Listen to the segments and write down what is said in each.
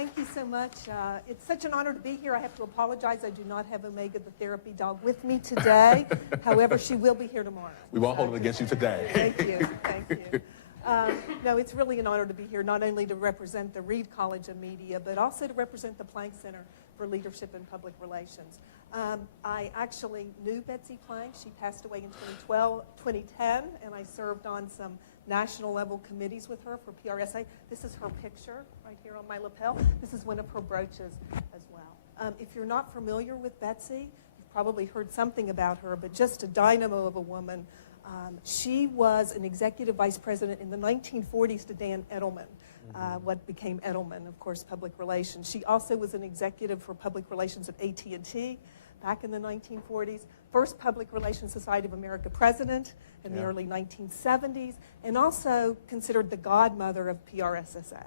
Thank you so much. It's such an honor to be here. I have to apologize. I do not have Omega the therapy dog with me today. However, she will be here tomorrow. We won't hold it against you today. Thank you. Thank you. No, it's really an honor to be here, not only to represent the Reed College of Media, but also to represent the Planck Center for Leadership and Public Relations. I actually knew Betsey Klein. She passed away in 2010, and I served on some national level committees with her for PRSA. This is her picture right here on my lapel. This is one of her brooches as well. If you're not familiar with Betsey, you've probably heard something about her, but just a dynamo of a woman. She was an executive vice president in the 1940s to Dan Edelman, what became Edelman, of course, public relations. She also was an executive for public relations at AT&T back in the 1940s, first Public Relations Society of America president in the early 1970s, and also considered the godmother of PRSSA.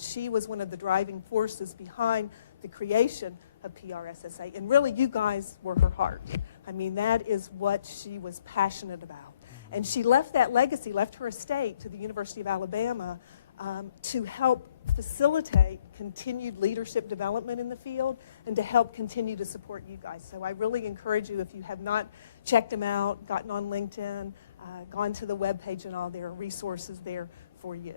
She was one of the driving forces behind the creation of PRSSA, and really you guys were her heart. I mean, that is what she was passionate about. And she left that legacy, left her estate to the University of Alabama to help facilitate continued leadership development in the field and to help continue to support you guys. So I really encourage you, if you have not checked them out, gotten on LinkedIn, gone to the webpage and all, there are resources there for you.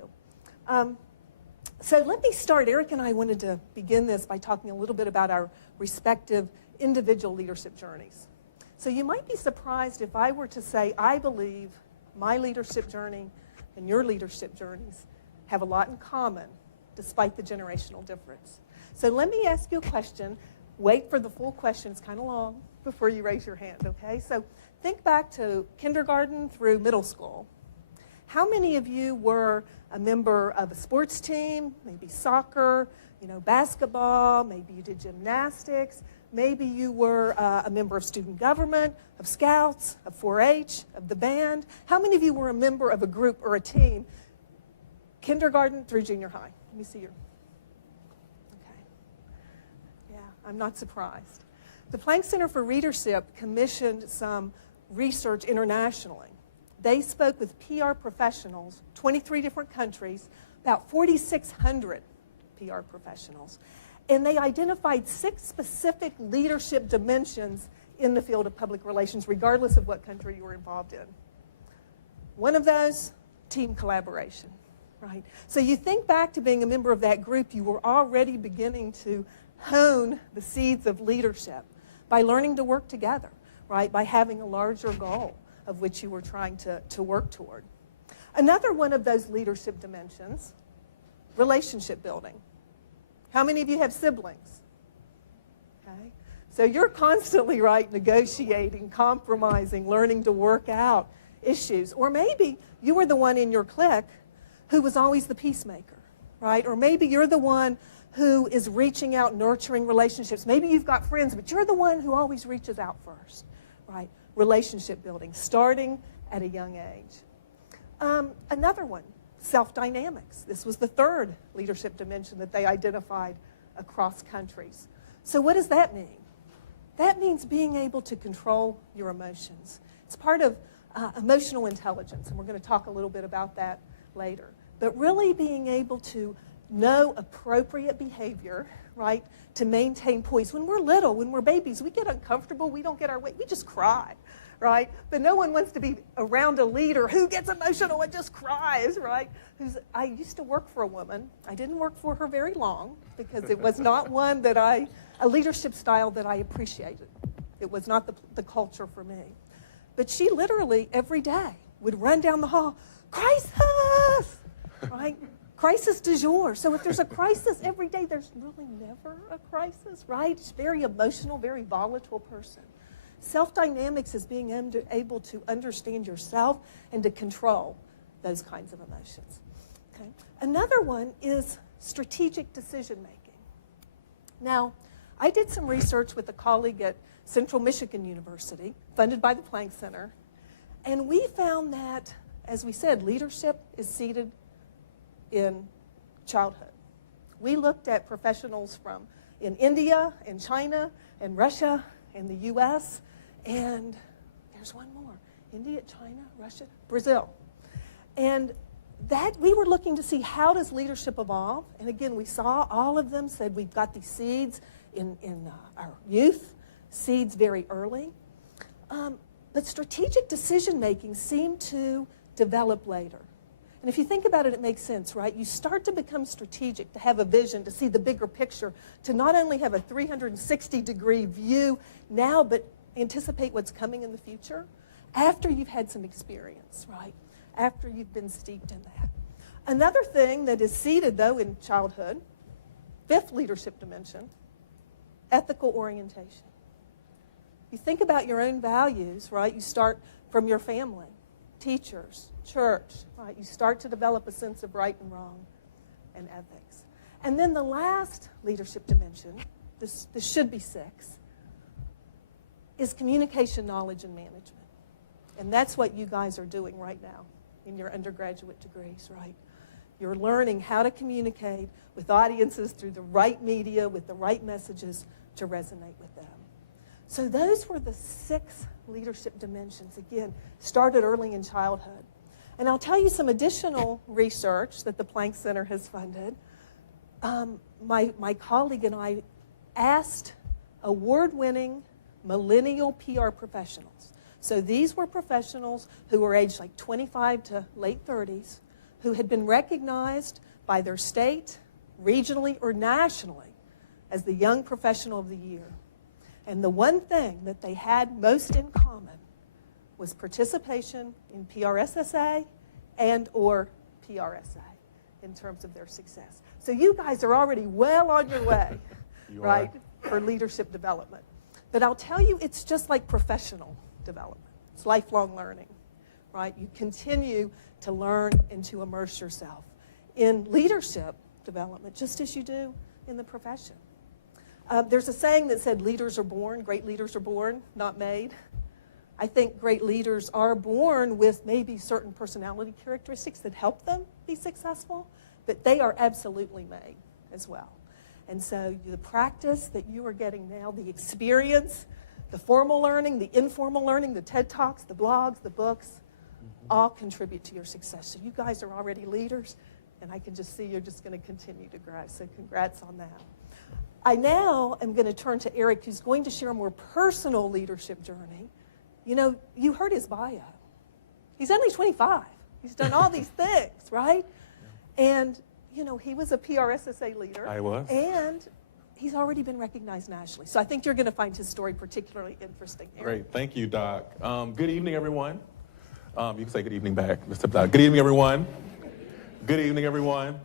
So let me start. Eric and I wanted to begin this by talking a little bit about our respective individual leadership journeys. So you might be surprised if I were to say, I believe my leadership journey and your leadership journeys have a lot in common, despite the generational difference. So let me ask you a question. Wait for the full question. It's kind of long before you raise your hand, okay? So think back to kindergarten through middle school. How many of you were a member of a sports team, maybe soccer, basketball, maybe you did gymnastics, maybe you were a member of student government, of Scouts, of 4-H, of the band? How many of you were a member of a group or a team, kindergarten through junior high? Let me see your, okay. Yeah, I'm not surprised. The Planck Center for Leadership commissioned some research internationally. They spoke with PR professionals, 23 different countries, about 4,600 PR professionals. And they identified 6 specific leadership dimensions in the field of public relations, regardless of what country you were involved in. One of those, team collaboration, right? So you think back to being a member of that group, you were already beginning to hone the seeds of leadership by learning to work together, right? By having a larger goal of which you were trying to work toward. Another one of those leadership dimensions, relationship building. How many of you have siblings? Okay. So you're constantly, right, negotiating, compromising, learning to work out issues. Or maybe you were the one in your clique who was always the peacemaker, right? Or maybe you're the one who is reaching out, nurturing relationships. Maybe you've got friends, but you're the one who always reaches out first, right? Relationship building, starting at a young age. Another one, self-dynamics. This was the third leadership dimension that they identified across countries. So what does that mean? That means being able to control your emotions. It's part of emotional intelligence, and we're going to talk a little bit about that later. But really being able to know appropriate behavior, right, to maintain poise. When we're little, when we're babies, we get uncomfortable, we don't get our way, we just cry, right? But no one wants to be around a leader who gets emotional and just cries, right? I used to work for a woman. I didn't work for her very long because it was not one that a leadership style that I appreciated. It was not the culture for me. But she literally every day would run down the hall, crisis, right? Crisis du jour. So if there's a crisis every day, there's really never a crisis, right? It's very emotional, very volatile person. Self-dynamics is being able to understand yourself and to control those kinds of emotions. Okay. Another one is strategic decision-making. Now, I did some research with a colleague at Central Michigan University, funded by the Planck Center, and we found that, as we said, leadership is seated in childhood. We looked at professionals from in India, and China, and Russia, and the US, and there's one more. India, China, Russia, Brazil. And that we were looking to see how does leadership evolve. And again, we saw all of them said we've got these seeds in our youth, seeds very early. But strategic decision-making seemed to develop later. And if you think about it, it makes sense, right? You start to become strategic, to have a vision, to see the bigger picture, to not only have a 360-degree view now, but anticipate what's coming in the future after you've had some experience, right? After you've been steeped in that. Another thing that is seeded, though, in childhood, fifth leadership dimension, ethical orientation. You think about your own values, right? You start from your family, teachers, church, right? You start to develop a sense of right and wrong and ethics. And then the last leadership dimension, this should be 6, is communication, knowledge, and management. And that's what you guys are doing right now in your undergraduate degrees, right? You're learning how to communicate with audiences through the right media, with the right messages to resonate with them. So those were the 6 leadership dimensions, again, started early in childhood. And I'll tell you some additional research that the Planck Center has funded. My colleague and I asked award-winning millennial PR professionals. So these were professionals who were aged like 25 to late 30s, who had been recognized by their state, regionally, or nationally as the Young Professional of the Year. And the one thing that they had most in common was participation in PRSSA and or PRSA in terms of their success. So you guys are already well on your way, right, for leadership development. But I'll tell you, it's just like professional development. It's lifelong learning, right? You continue to learn and to immerse yourself in leadership development, just as you do in the profession. There's a saying that said leaders are born, great leaders are born, not made. I think great leaders are born with maybe certain personality characteristics that help them be successful, but they are absolutely made as well. And so the practice that you are getting now, the experience, the formal learning, the informal learning, the TED Talks, the blogs, the books, all contribute to your success. So you guys are already leaders, and I can just see you're just going to continue to grow. So congrats on that. I now am going to turn to Eric, who's going to share a more personal leadership journey. You know, you heard his bio. He's only 25. He's done all these things, right? Yeah. And, you know, he was a PRSSA leader. I was. And he's already been recognized nationally. So I think you're going to find his story particularly interesting. Eric. Great. Thank you, Doc. Good evening, everyone. You can say good evening back, Mr. Doc. Good evening, everyone. Good evening, everyone.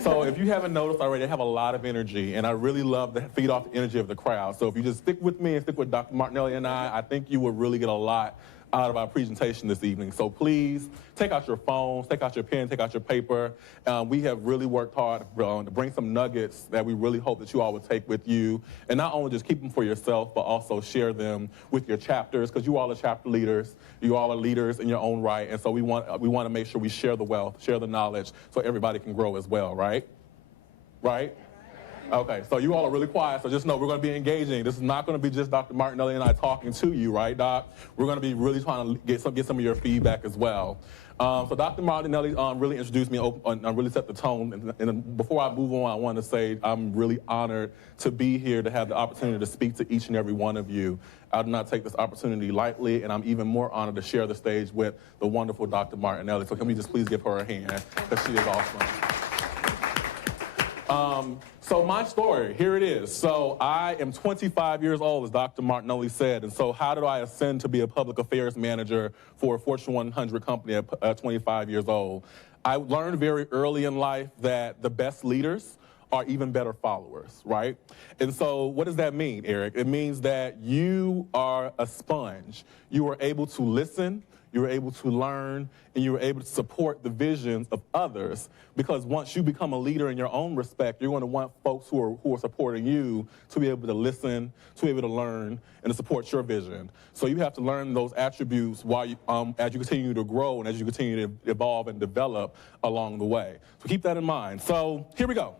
So if you haven't noticed already, I have a lot of energy, and I really love to feed off the energy of the crowd. So if you just stick with me and stick with Dr. Martinelli and I think you will really get a lot out of our presentation this evening. So please take out your phones, take out your pen, take out your paper. We have really worked hard to bring some nuggets that we really hope that you all would take with you, and not only just keep them for yourself, but also share them with your chapters, because you all are chapter leaders. You all are leaders in your own right, and so we want to make sure we share the wealth, share the knowledge, so everybody can grow as well, right? Right? Okay, so you all are really quiet, so just know we're going to be engaging. This is not going to be just Dr. Martinelli and I talking to you, right, Doc? We're going to be really trying to get some of your feedback as well. So Dr. Martinelli really introduced me and really set the tone. And before I move on, I want to say I'm really honored to be here, to have the opportunity to speak to each and every one of you. I do not take this opportunity lightly, and I'm even more honored to share the stage with the wonderful Dr. Martinelli. So can we just please give her a hand, because she is awesome. So my story, here it is. So I am 25 years old, as Dr. Martinelli said, and so how did I ascend to be a public affairs manager for a Fortune 100 company at 25 years old? I learned very early in life that the best leaders are even better followers, right? And so what does that mean, Eric? It means that you are a sponge. You are able to listen, you are able to learn, and you are able to support the visions of others, because once you become a leader in your own respect, you're going to want folks who are supporting you to be able to listen, to be able to learn, and to support your vision. So you have to learn those attributes while you, as you continue to grow and as you continue to evolve and develop along the way. So keep that in mind. So here we go.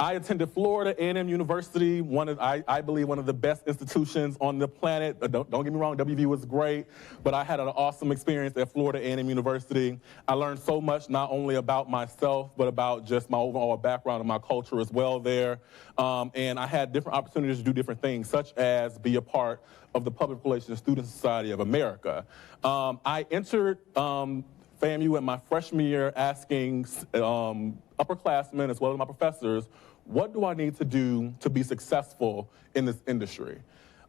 I attended Florida A&M University, I believe one of the best institutions on the planet. Don't get me wrong, WVU was great, but I had an awesome experience at Florida A&M University. I learned so much, not only about myself, but about just my overall background and my culture as well there. And I had different opportunities to do different things, such as be a part of the Public Relations Student Society of America. I entered FAMU in my freshman year asking upperclassmen as well as my professors, what do I need to do to be successful in this industry?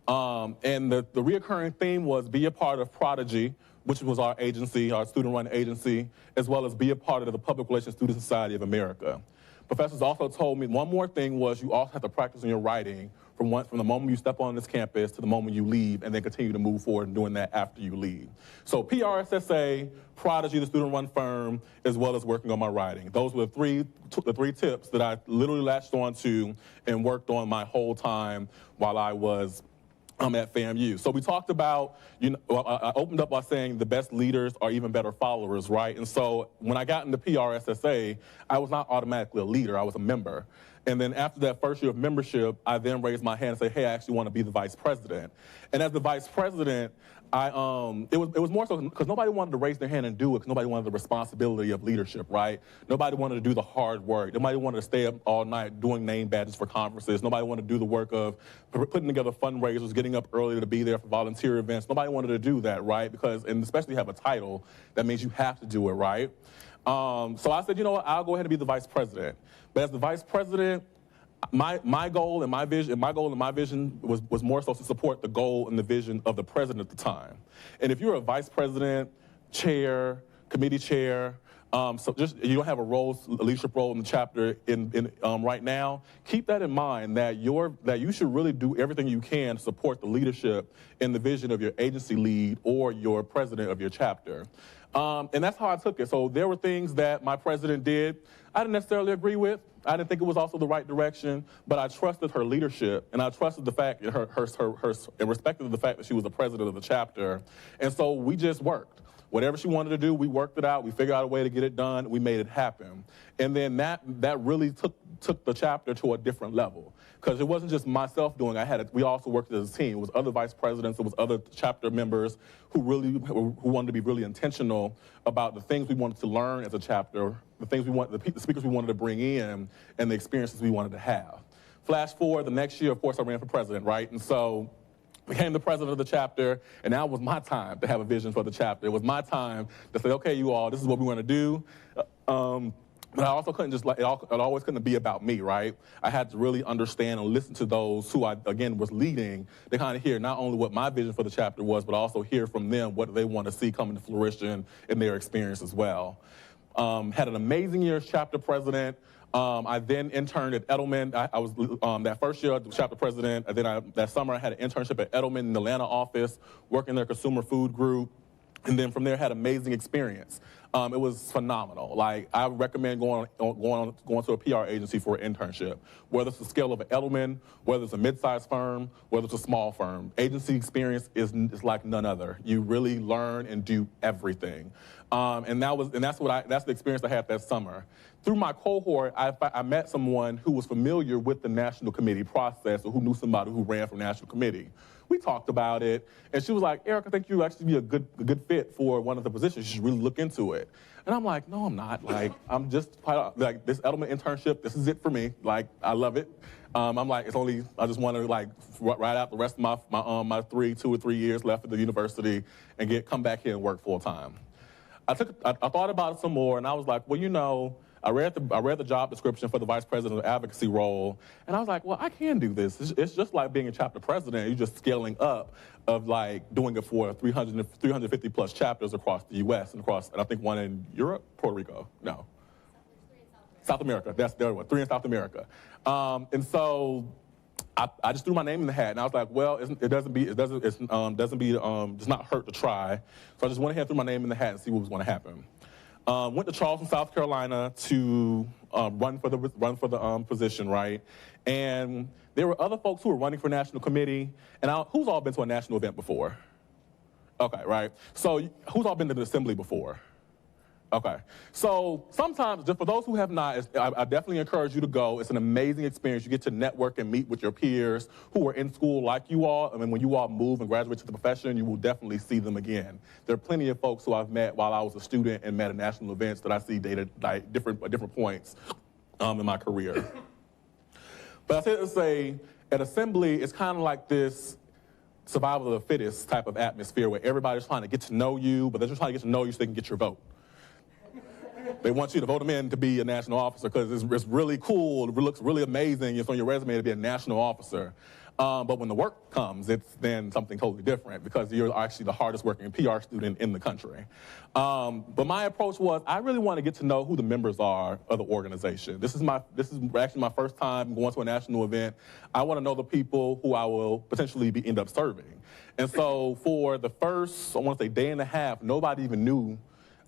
And the reoccurring theme was be a part of Prodigy, which was our agency, our student-run agency, as well as be a part of the Public Relations Student Society of America. Professors also told me one more thing was you also have to practice on your writing from the moment you step on this campus to the moment you leave, and then continue to move forward and doing that after you leave. So PRSSA, Prodigy, the student-run firm, as well as working on my writing. Those were the three tips that I literally latched on to and worked on my whole time while I was at FAMU. So we talked about, I opened up by saying the best leaders are even better followers, right? And so when I got into PRSSA, I was not automatically a leader, I was a member. And then after that first year of membership, I then raised my hand and said, hey, I actually want to be the vice president. And as the vice president, it was more so because nobody wanted to raise their hand and do it because nobody wanted the responsibility of leadership, right? Nobody wanted to do the hard work. Nobody wanted to stay up all night doing name badges for conferences. Nobody wanted to do the work of putting together fundraisers, getting up early to be there for volunteer events. Nobody wanted to do that, right? Because, and especially have a title, that means you have to do it, right? So I said, you know what, I'll go ahead and be the vice president. But as the vice president, my goal and my vision was more so to support the goal and the vision of the president at the time. And if you're a vice president, chair, committee chair, so just you don't have a leadership role in the chapter right now, keep that in mind that you should really do everything you can to support the leadership and the vision of your agency lead or your president of your chapter. And that's how I took it. So there were things that my president did I didn't necessarily agree with. I didn't think it was also the right direction, but I trusted her leadership, and I trusted the fact that and respected the fact that she was the president of the chapter. And so we just worked. Whatever she wanted to do, we worked it out. We figured out a way to get it done. We made it happen. And then that really took the chapter to a different level, because it wasn't just myself doing it. We also worked as a team. It was other vice presidents. It was other chapter members who wanted to be really intentional about the things we wanted to learn as a chapter, the speakers we wanted to bring in, and the experiences we wanted to have. Flash forward, the next year, of course, I ran for president, right? And so became the president of the chapter, and now it was my time to have a vision for the chapter. It was my time to say, okay, you all, this is what we want to do. But I also couldn't it always couldn't be about me, right? I had to really understand and listen to those who I, again, was leading to kind of hear not only what my vision for the chapter was, but also hear from them what they want to see come into fruition in their experience as well. Had an amazing year as chapter president. I then interned at Edelman. I was that first year the chapter president, and then that summer I had an internship at Edelman in the Atlanta office, working their consumer food group, and then from there had amazing experience. It was phenomenal. Like, I recommend going to a PR agency for an internship, whether it's the scale of an Edelman, whether it's a mid-sized firm, whether it's a small firm. Agency experience is like none other. You really learn and do everything. And that's the experience I had that summer. Through my cohort, I met someone who was familiar with the national committee process, or who knew somebody who ran for national committee. We talked about it, and she was like, Eric, I think you actually be a good fit for one of the positions. You should really look into it. And I'm like, no, I'm not. Like, I'm just like, this Edelman internship, this is it for me. Like, I love it. I'm like, I just want to like ride out the rest of my 2 or 3 years left at the university and come back here and work full time. I thought about it some more, and I was like, well, you know, I read the job description for the vice president of advocacy role, and I was like, well, I can do this. It's just like being a chapter president. You're just scaling up of like doing it for 350 plus chapters across the U.S. and I think one in Europe, Puerto Rico. No. South America. That's the other one. 3 in South America. And so I just threw my name in the hat, and I was like, well, it does not hurt to try. So I just went ahead and threw my name in the hat and see what was going to happen. Went to Charleston, South Carolina to run for the position, right? And there were other folks who were running for national committee. And who's all been to a national event before? Okay, right. So who's all been to the assembly before? Okay. So sometimes, just for those who have not, I definitely encourage you to go. It's an amazing experience. You get to network and meet with your peers who are in school like you all. I mean, when you all move and graduate to the profession, you will definitely see them again. There are plenty of folks who I've met while I was a student and met at national events that I see at different points in my career. But I said to say, at Assembly, it's kind of like this survival of the fittest type of atmosphere where everybody's trying to get to know you, but they're just trying to get to know you so they can get your vote. They want you to vote them in to be a national officer because it's really cool, it looks really amazing, it's on your resume to be a national officer. But when the work comes, it's then something totally different because you're actually the hardest working PR student in the country. But my approach was, I really want to get to know who the members are of the organization. This is actually my first time going to a national event. I want to know the people who I will potentially end up serving. And so for the first, I want to say, day and a half, nobody even knew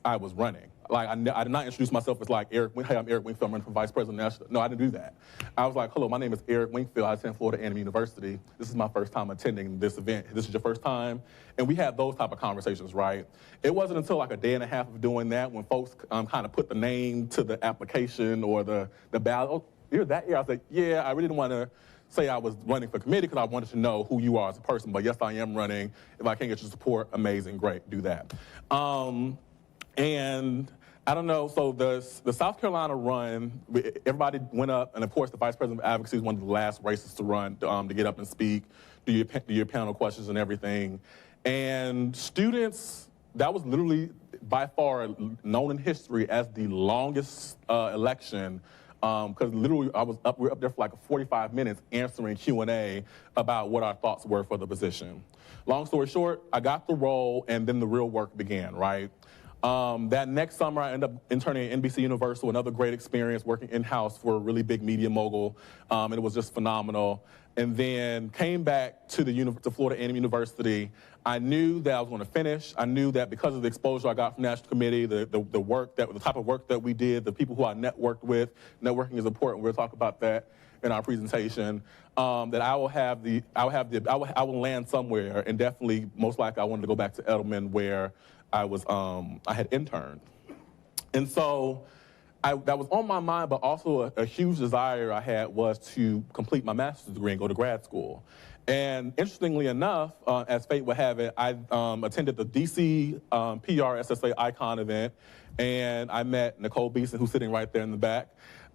I was running. Like, I did not introduce myself as like, hey, I'm Eric Wingfield, I'm running for Vice President National. No, I didn't do that. I was like, hello, my name is Eric Wingfield. I attend Florida A&M University. This is my first time attending this event. This is your first time? And we had those type of conversations, right? It wasn't until like a day and a half of doing that when folks kind of put the name to the application or the ballot. Oh, you're that year? I was like, yeah, I really didn't want to say I was running for committee because I wanted to know who you are as a person. But yes, I am running. If I can't get your support, amazing, great, do that. And I don't know, so the South Carolina run, everybody went up, and of course the Vice President of Advocacy is one of the last races to run, to get up and speak, do your panel questions and everything. And students, that was literally by far known in history as the longest election, because literally we were up there for like 45 minutes answering Q&A about what our thoughts were for the position. Long story short, I got the role, and then the real work began, right? That next summer, I ended up interning at NBC Universal, another great experience working in-house for a really big media mogul, and it was just phenomenal. And then came back to Florida A&M University. I knew that I was going to finish. I knew that because of the exposure I got from National Committee, the type of work that we did, the people who I networked with, networking is important. We'll talk about that in our presentation. That I will land somewhere, and definitely, most likely, I wanted to go back to Edelman where I had interned. And so that was on my mind, but also a huge desire I had was to complete my master's degree and go to grad school. And interestingly enough, as fate would have it, I attended the DC PR SSA Icon event, and I met Nicole Beeson, who's sitting right there in the back.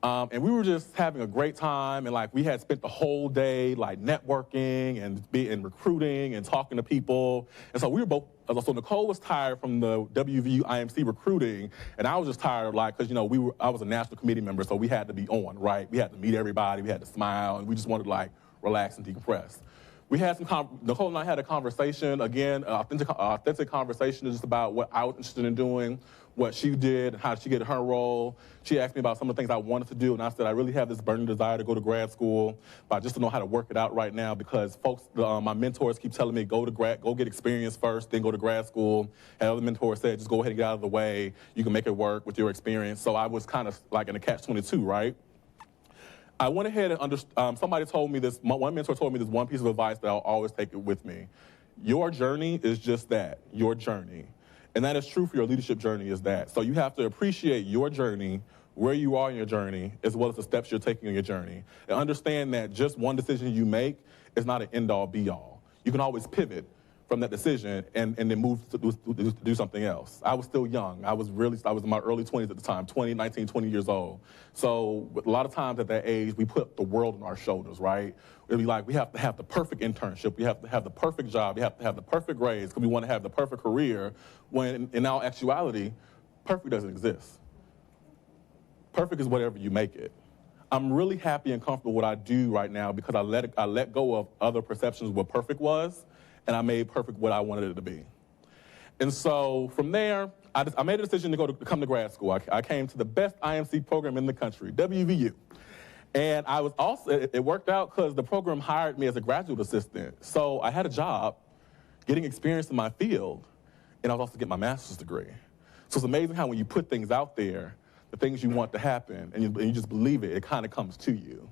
And we were just having a great time, and like we had spent the whole day like networking and recruiting and talking to people. And so we were both, so Nicole was tired from the WVU IMC recruiting, and I was just tired, like, because I was a national committee member, so we had to be on, right? We had to meet everybody, we had to smile, and we just wanted to like relax and decompress. We had Nicole and I had a conversation, again, authentic conversation just about what I was interested in doing, what she did, and how she get her role. She asked me about some of the things I wanted to do, and I said, I really have this burning desire to go to grad school, but I just don't know how to work it out right now because folks, my mentors keep telling me, go get experience first, then go to grad school. And other mentors said, just go ahead and get out of the way. You can make it work with your experience. So I was kind of like in a catch-22, right? I went ahead and somebody told me this, one mentor told me this one piece of advice that I'll always take it with me. Your journey is just that, your journey. And that is true for your leadership journey is that. So you have to appreciate your journey, where you are in your journey, as well as the steps you're taking in your journey. And understand that just one decision you make is not an end-all, be-all. You can always pivot from that decision and then move to do something else. I was still young. I was in my early 20s at the time, 19, 20 years old. So a lot of times at that age, we put the world on our shoulders, right? It'd be like, we have to have the perfect internship. We have to have the perfect job. We have to have the perfect grades because we want to have the perfect career when in our actuality, perfect doesn't exist. Perfect is whatever you make it. I'm really happy and comfortable with what I do right now because I let go of other perceptions of what perfect was, and I made perfect what I wanted it to be. And so from there, I made a decision to come to grad school. I came to the best IMC program in the country, WVU. And I was also, it worked out because the program hired me as a graduate assistant. So I had a job, getting experience in my field, and I was also getting my master's degree. So it's amazing how when you put things out there, the things you want to happen, and you just believe it, it kind of comes to you.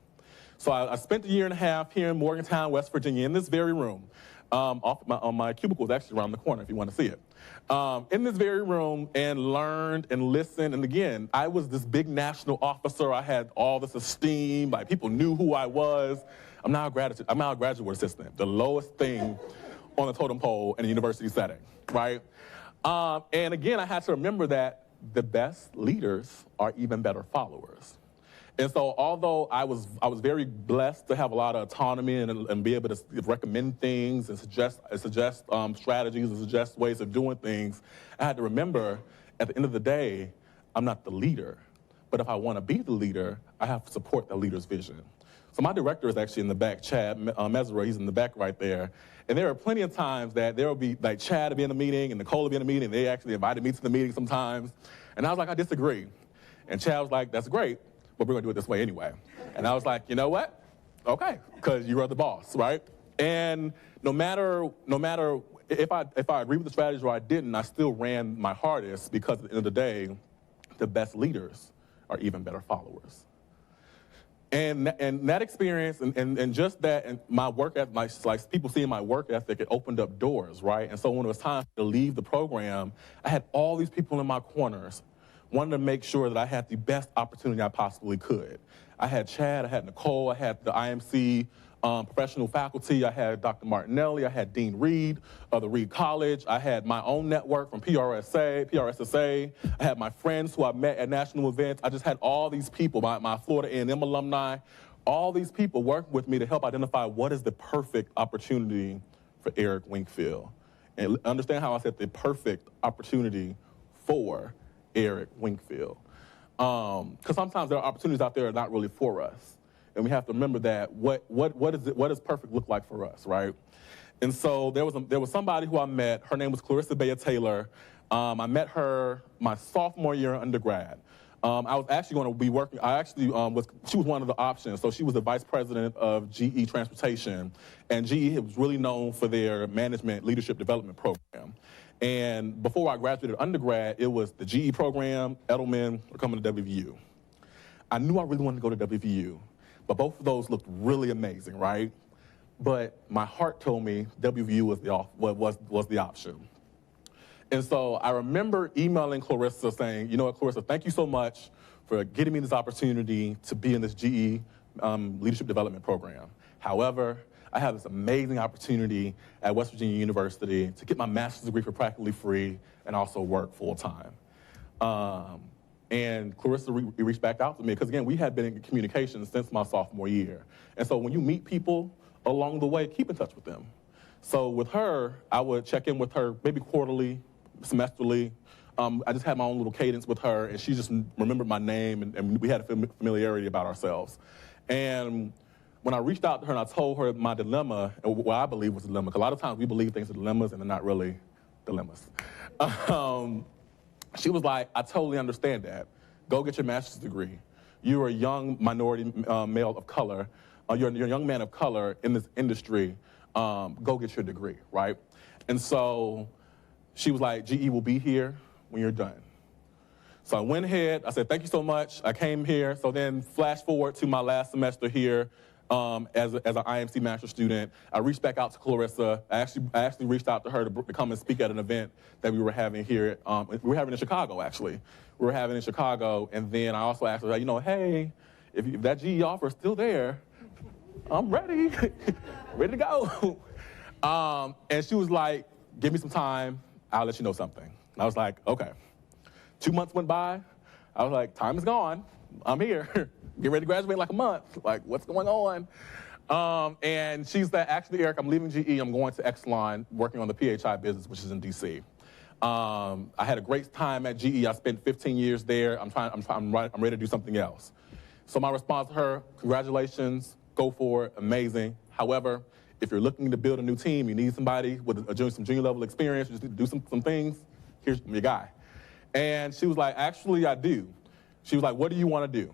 So I spent a year and a half here in Morgantown, West Virginia, in this very room, on my cubicle is actually around the corner if you want to see it. In this very room, and learned and listened. And again, I was this big national officer. I had all this esteem. Like, people knew who I was. I'm now a graduate assistant, the lowest thing on the totem pole in a university setting, right? And again, I had to remember that the best leaders are even better followers. And so, although I was very blessed to have a lot of autonomy and be able to recommend things and suggest strategies and suggest ways of doing things, I had to remember, at the end of the day, I'm not the leader. But if I want to be the leader, I have to support the leader's vision. So my director is actually in the back, Chad Mesra. He's in the back right there. And there are plenty of times that there will be, like, Chad will be in a meeting and Nicole will be in a meeting. And they actually invited me to the meeting sometimes. And I was like, I disagree. And Chad was like, that's great, but we're going to do it this way anyway. And I was like, you know what? Okay, because you are the boss, right? And no matter if I agree with the strategy or I didn't, I still ran my hardest, because at the end of the day, the best leaders are even better followers. And that experience and just that, and my work ethic, like people seeing my work ethic, it opened up doors, right? And so when it was time to leave the program, I had all these people in my corners, wanting to make sure that I had the best opportunity I possibly could. I had Chad, I had Nicole, I had the IMC professional faculty, I had Dr. Martinelli, I had Dean Reed of the Reed College, I had my own network from PRSSA, I had my friends who I met at national events. I just had all these people, my Florida A&M alumni, all these people working with me to help identify what is the perfect opportunity for Eric Winkfield. And understand how I said the perfect opportunity for Eric Winkfield. Because sometimes there are opportunities out there that are not really for us. And we have to remember that what does perfect look like for us, right? And so there was somebody who I met. Her name was Clarissa Baya Taylor. I met her my sophomore year in undergrad. I was actually going to be working. She was one of the options. So she was the vice president of GE Transportation, and GE was really known for their management leadership development program. And before I graduated undergrad, it was the GE program, Edelman, or coming to WVU. I knew I really wanted to go to WVU. But both of those looked really amazing, right? But my heart told me WVU was the option. And so I remember emailing Clarissa saying, you know what, Clarissa, thank you so much for getting me this opportunity to be in this GE leadership development program. However, I have this amazing opportunity at West Virginia University to get my master's degree for practically free and also work full time. And Clarissa reached back out to me, because again, we had been in communication since my sophomore year. And so when you meet people along the way, keep in touch with them. So with her, I would check in with her maybe quarterly, semesterly. I just had my own little cadence with her, and she just remembered my name, and we had a familiarity about ourselves. And when I reached out to her and I told her my dilemma, what I believe was a dilemma, because a lot of times we believe things are dilemmas and they're not really dilemmas. She was like, I totally understand that. Go get your master's degree. You're a young minority male of color. You're a young man of color in this industry. Go get your degree, right? And so she was like, GE will be here when you're done. So I went ahead. I said, thank you so much. I came here. So then flash forward to my last semester here as an IMC master's student. I reached back out to Clarissa. I actually reached out to her to come and speak at an event that we were having here. We were having in Chicago, actually. We were having in Chicago, and then I also asked her, you know, hey, if that GE offer is still there, I'm ready, ready to go. And she was like, give me some time, I'll let you know something. And I was like, okay. 2 months went by. I was like, time is gone. I'm here. Get ready to graduate in like a month. Like, what's going on? And she's like, actually, Eric, I'm leaving GE. I'm going to Exelon, working on the PHI business, which is in DC. I had a great time at GE. I spent 15 years there. I'm ready to do something else. So my response to her, congratulations, go for it, amazing. However, if you're looking to build a new team, you need somebody with some junior level experience, you just need to do some things, here's your guy. And she was like, actually, I do. She was like, what do you want to do?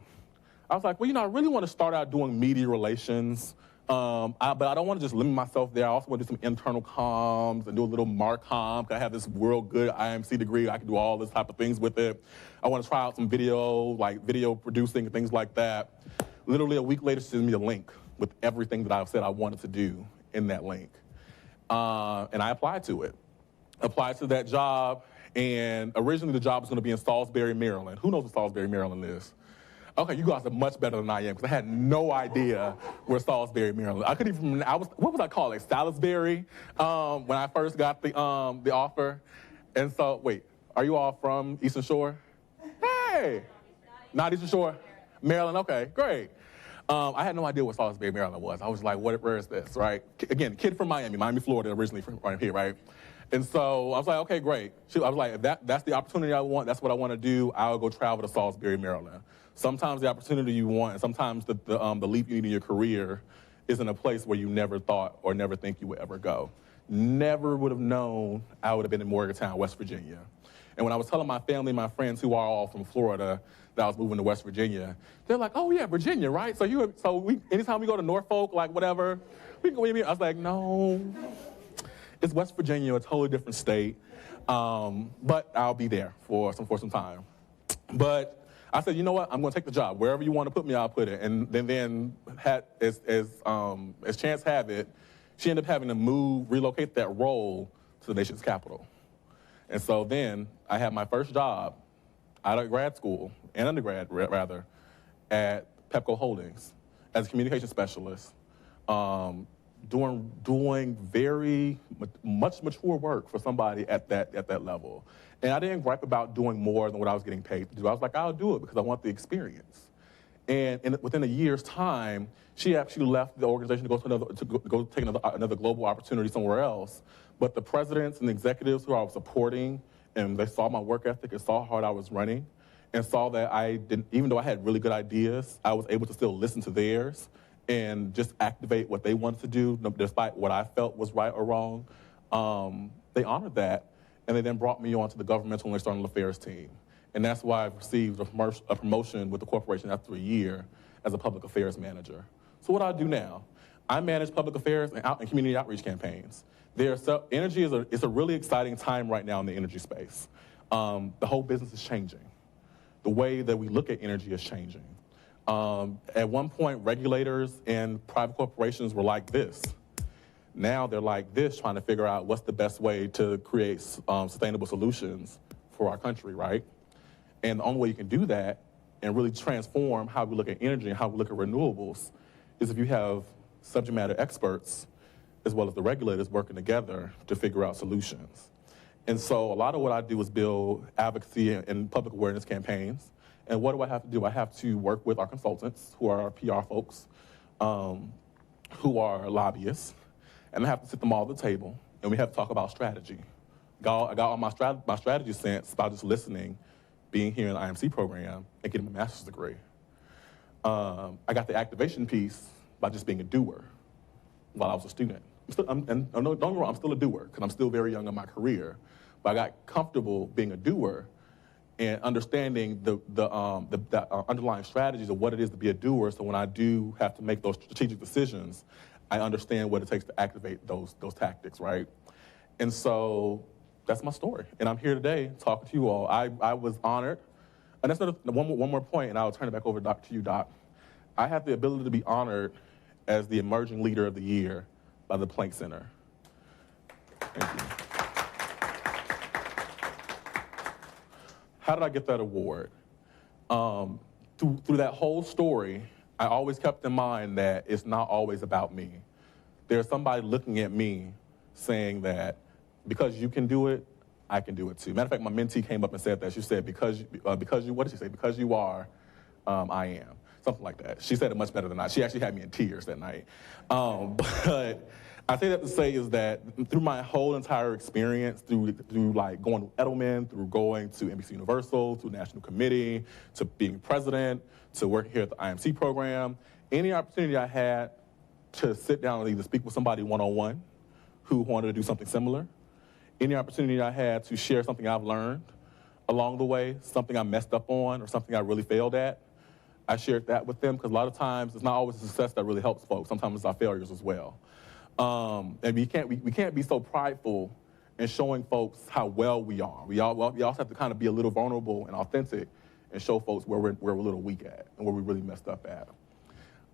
I was like, well, you know, I really want to start out doing media relations, but I don't want to just limit myself there. I also want to do some internal comms and do a little marcom, because I have this real good IMC degree. I can do all this type of things with it. I want to try out some video, like video producing and things like that. Literally a week later, she sent me a link with everything that I said I wanted to do in that link. and I applied to it. Applied to that job, and originally the job was going to be in Salisbury, Maryland. Who knows what Salisbury, Maryland is? Okay, you guys are much better than I am, because I had no idea where Salisbury, Maryland. I couldn't even, what was I called, like Salisbury, when I first got the offer. And so, wait, are you all from Eastern Shore? Hey, not Eastern Shore? Maryland, okay, great. I had no idea what Salisbury, Maryland was. I was like, where is this, right? Again, kid from Miami, Florida, originally from right here, right? And so I was like, okay, great. I was like, if that's the opportunity I want, that's what I want to do, I'll go travel to Salisbury, Maryland. Sometimes the opportunity you want, and sometimes the leap you need in your career is in a place where you never thought or never think you would ever go. Never would have known I would have been in Morgantown, West Virginia. And when I was telling my family, my friends who are all from Florida, that I was moving to West Virginia, they're like, oh yeah, Virginia, right? Anytime we go to Norfolk, like whatever, we can go. I was like, no, it's West Virginia, a totally different state. But I'll be there for some time. But I said, you know what? I'm going to take the job. Wherever you want to put me, I'll put it. And then as chance have it, she ended up having to relocate that role to the nation's capital. And so then I had my first job out of grad school, and undergrad rather, at Pepco Holdings as a communication specialist, doing very much mature work for somebody at that level. And I didn't gripe about doing more than what I was getting paid to do. I was like, I'll do it because I want the experience. And within a year's time, she actually left the organization to go take another global opportunity somewhere else. But the presidents and executives who I was supporting, and they saw my work ethic and saw how hard I was running, and saw that even though I had really good ideas, I was able to still listen to theirs and just activate what they wanted to do, despite what I felt was right or wrong. They honored that, and they then brought me onto the governmental and external affairs team. And that's why I've received a promotion with the corporation after a year as a public affairs manager. So what do I do now? I manage public affairs and community outreach campaigns. Energy is a really exciting time right now in the energy space. The whole business is changing. The way that we look at energy is changing. At one point, regulators and private corporations were like this. Now they're like this, trying to figure out what's the best way to create sustainable solutions for our country, right? And the only way you can do that and really transform how we look at energy and how we look at renewables is if you have subject matter experts as well as the regulators working together to figure out solutions. And so a lot of what I do is build advocacy and public awareness campaigns. And what do I have to do? I have to work with our consultants, who are our PR folks, who are lobbyists, and I have to sit them all at the table, and we have to talk about strategy. I got all my strategy sense by just listening, being here in the IMC program, and getting my master's degree. I got the activation piece by just being a doer while I was a student. Don't get me wrong, I'm still a doer, because I'm still very young in my career. But I got comfortable being a doer and understanding the underlying strategies of what it is to be a doer, so when I do have to make those strategic decisions, I understand what it takes to activate those tactics, right? And so that's my story. And I'm here today talking to you all. I was honored. And that's one more point, and I'll turn it back over to you, Doc. I have the ability to be honored as the Emerging Leader of the Year by the Planck Center. Thank you. How did I get that award? Through that whole story, I always kept in mind that it's not always about me. There's somebody looking at me saying that because you can do it, I can do it too. Matter of fact, my mentee came up and said that. She said, what did she say? Because you are, I am. Something like that. She said it much better than I. She actually had me in tears that night. But I say that to say is that through my whole entire experience, through like going to Edelman, through going to NBC Universal, through National Committee, to being president, to working here at the IMC program, any opportunity I had to sit down and either speak with somebody one-on-one who wanted to do something similar, any opportunity I had to share something I've learned along the way, something I messed up on or something I really failed at, I shared that with them, because a lot of times it's not always the success that really helps folks. Sometimes it's our failures as well. And we can't be so prideful in showing folks how well we are. We also have to kind of be a little vulnerable and authentic and show folks where we're a little weak at and where we really messed up at.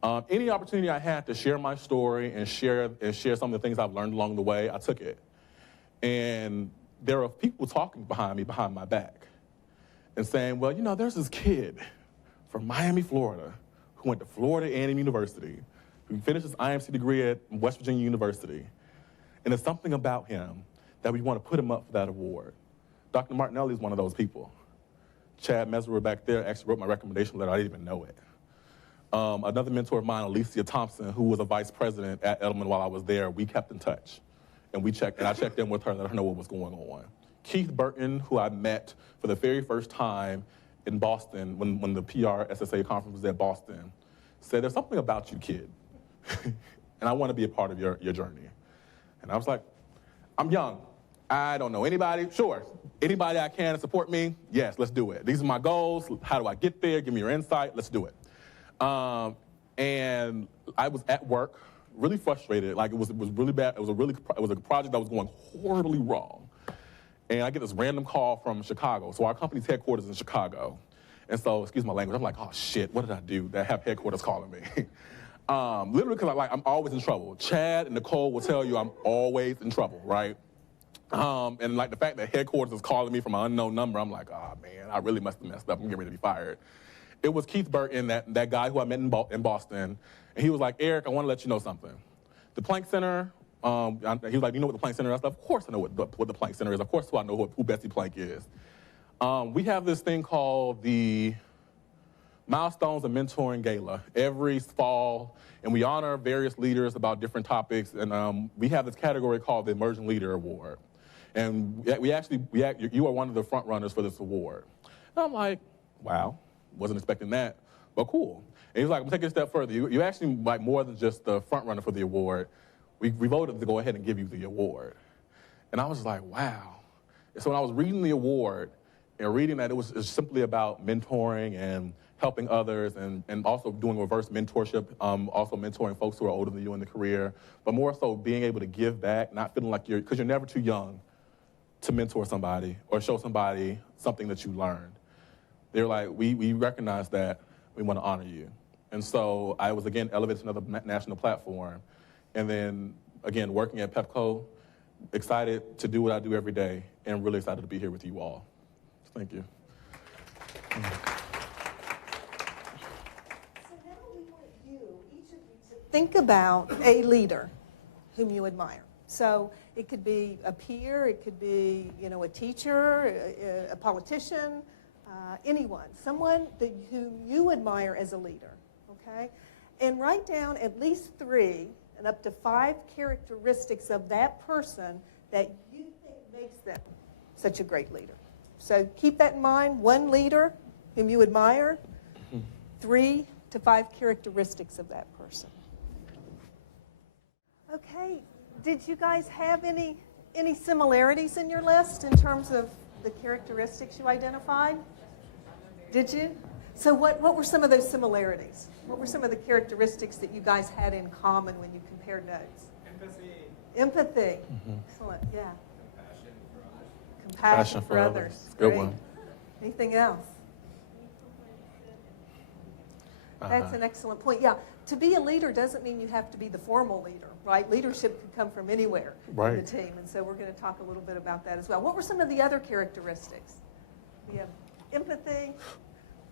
Any opportunity I had to share my story and share some of the things I've learned along the way, I took it. And there are people talking behind me, behind my back, and saying, well, you know, there's this kid from Miami, Florida, who went to Florida A&M University, who finished his IMC degree at West Virginia University, and there's something about him that we want to put him up for that award. Dr. Martinelli is one of those people. Chad Messerer back there actually wrote my recommendation letter. I didn't even know it. Another mentor of mine, Alicia Thompson, who was a vice president at Edelman while I was there, we kept in touch. And I checked in with her, let her know what was going on. Keith Burton, who I met for the very first time in Boston when the PR SSA conference was at Boston, said, there's something about you, kid, and I want to be a part of your journey. And I was like, I'm young. I don't know anybody. Sure, anybody I can to support me, yes, let's do it. These are my goals. How do I get there? Give me your insight. Let's do it. And I was at work, really frustrated. Like it was really bad. It was a project that was going horribly wrong. And I get this random call from Chicago. So our company's headquarters is in Chicago. And so, excuse my language, I'm like, oh shit, what did I do that have headquarters calling me? Literally because I'm always in trouble. Chad and Nicole will tell you I'm always in trouble, right? And like the fact that headquarters is calling me from an unknown number, I'm like, oh man, I really must have messed up. I'm getting ready to be fired. It was Keith Burton, that guy who I met in Boston, and he was like, Eric, I want to let you know something. The Planck Center, he was like, you know what the Planck Center is? Of course I know what the Planck Center is. Of course I know who Betsey Klein is. We have this thing called the Milestones of Mentoring Gala every fall, and we honor various leaders about different topics, and we have this category called the Emerging Leader Award. And you are one of the front runners for this award. And I'm like, wow, wasn't expecting that, but cool. And he's like, I'm taking it a step further. You actually like more than just the front runner for the award. We voted to go ahead and give you the award. And I was like, wow. And so when I was reading the award and reading that it was simply about mentoring and helping others and also doing reverse mentorship, also mentoring folks who are older than you in the career, but more so being able to give back, not feeling like because you're never too young to mentor somebody or show somebody something that you learned. They're like, we recognize that, we want to honor you. And so I was, again, elevated to another national platform. And then, again, working at Pepco, excited to do what I do every day, and really excited to be here with you all. Thank you. So now we want you, each of you, to think about a leader whom you admire. So it could be a peer, it could be, you know, a teacher, a politician, anyone, someone whom you admire as a leader, okay? And write down at least 3 and up to 5 characteristics of that person that you think makes them such a great leader. So keep that in mind, 1 leader whom you admire, 3 to 5 characteristics of that person. Okay, did you guys have any similarities in your list in terms of the characteristics you identified? Did you? So what were some of those similarities? What were some of the characteristics that you guys had in common when you compared notes? Empathy. Mm-hmm. Excellent, yeah. Compassion for others. Good one. Anything else? That's an excellent point. Yeah, to be a leader doesn't mean you have to be the formal leader, right? Leadership can come from anywhere in the team, and so we're going to talk a little bit about that as well. What were some of the other characteristics? We have empathy,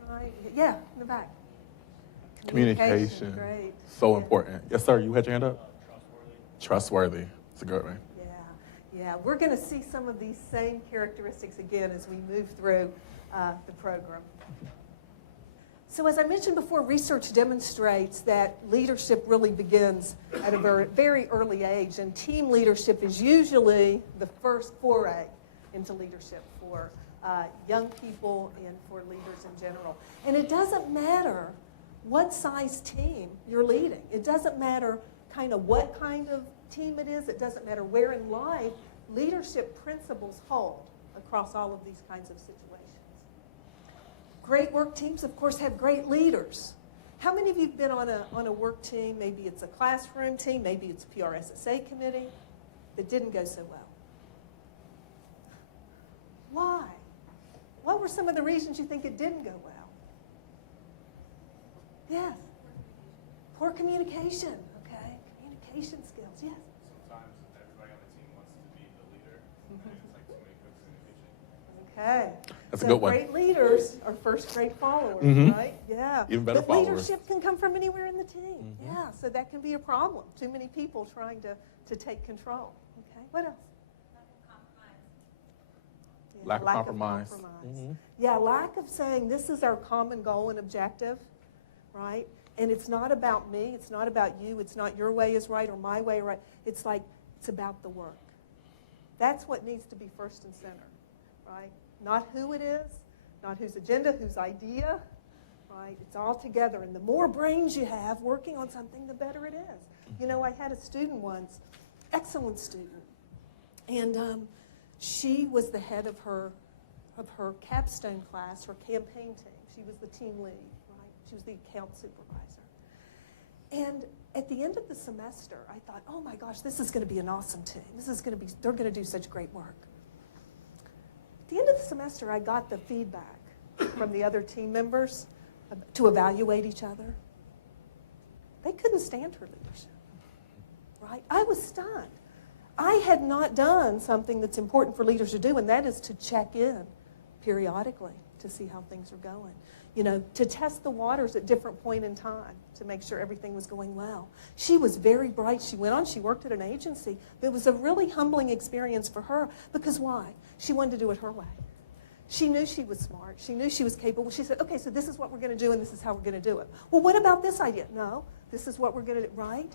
right? Yeah, in the back. Communication. Great. So important. Yes, sir, you had your hand up? Trustworthy. It's a good one. Yeah, we're going to see some of these same characteristics again as we move through the program. So as I mentioned before, research demonstrates that leadership really begins at a very, very early age, and team leadership is usually the first foray into leadership for young people and for leaders in general. And it doesn't matter what size team you're leading. It doesn't matter kind of what kind of team it is. It doesn't matter where in life. Leadership principles hold across all of these kinds of situations. Great work teams, of course, have great leaders. How many of you have been on a work team? Maybe it's a classroom team, maybe it's a PRSSA committee that didn't go so well. Why? What were some of the reasons you think it didn't go well? Yes. Poor communication, okay? Communication skills, yes. Sometimes everybody on the team wants to be the leader, and it's like too many cooks in the kitchen. Okay. That's a So good one. great leaders are first-rate followers, Mhm. right? Yeah. Even better but followers. leadership can come from anywhere in the team. Mhm. Yeah, so that can be a problem. Too many people trying to take control. Okay, what else? Yeah, Lack of compromise. Mhm. Yeah, lack of saying this is our common goal and objective, right? And it's not about me, it's not about you, it's not your way is right or my way right. It's like, it's about the work. That's what needs to be first and center, right? Not who it is, not whose agenda, whose idea, right? It's all together. And the more brains you have working on something, the better it is. You know, I had a student once, excellent student, and she was the head of her capstone class, her campaign team. She was the team lead, right? She was the account supervisor. And at the end of the semester, I thought, oh my gosh, this is going to be an awesome team. They're going to do such great work. At the end of the semester, I got the feedback from the other team members to evaluate each other. They couldn't stand her leadership, right? I was stunned. I had not done something that's important for leaders to do, and that is to check in periodically to see how things are going. You know, to test the waters at different point in time to make sure everything was going well. She was very bright. She went on, she worked at an agency. It was a really humbling experience for her because why? She wanted to do it her way. She knew she was smart. She knew she was capable. She said, okay, so this is what we're going to do and this is how we're going to do it. Well, what about this idea? No, this is what we're going to do, right?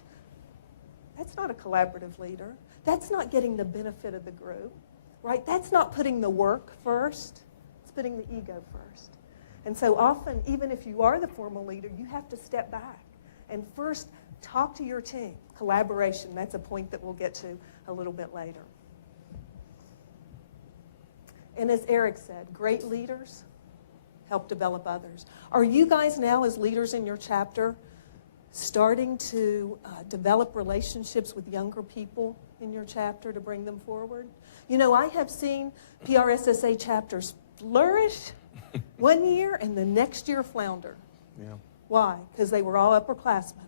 That's not a collaborative leader. That's not getting the benefit of the group, right? That's not putting the work first. It's putting the ego first. And so often, even if you are the formal leader, you have to step back and first talk to your team. Collaboration, that's a point that we'll get to a little bit later. And as Eric said, great leaders help develop others. Are you guys now, as leaders in your chapter, starting to develop relationships with younger people in your chapter to bring them forward? You know, I have seen PRSSA chapters flourish one year and the next year flounder. Yeah. Why? Because they were all upperclassmen.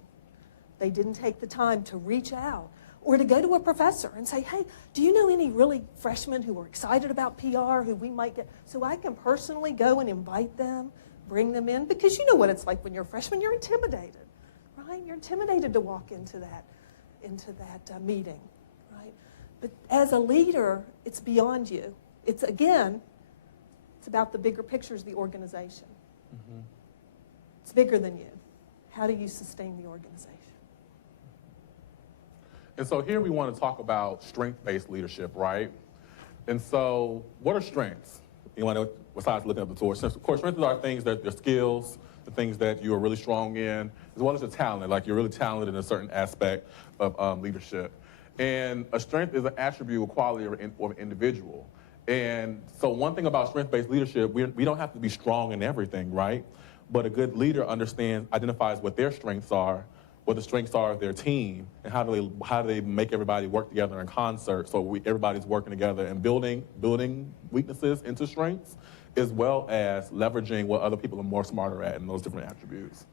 They didn't take the time to reach out or to go to a professor and say, hey, do you know any really freshmen who are excited about PR, who we might get? So I can personally go and invite them, bring them in, because you know what it's like when you're a freshman, you're intimidated, right? You're intimidated to walk into that meeting, right? But as a leader, it's beyond you. It's about the bigger pictures of the organization. Mm-hmm. It's bigger than you. How do you sustain the organization? And so here we want to talk about strength-based leadership, right? And so what are strengths? You want to, besides looking up the tool, of course, strengths are things that your skills, the things that you are really strong in, as well as your talent, like you're really talented in a certain aspect of leadership. And a strength is an attribute or quality of an individual. And so one thing about strength-based leadership, we don't have to be strong in everything, right? But a good leader identifies what their strengths are, what the strengths are of their team, and how do they make everybody work together in concert so everybody's working together and building weaknesses into strengths, as well as leveraging what other people are more smarter at in those different attributes.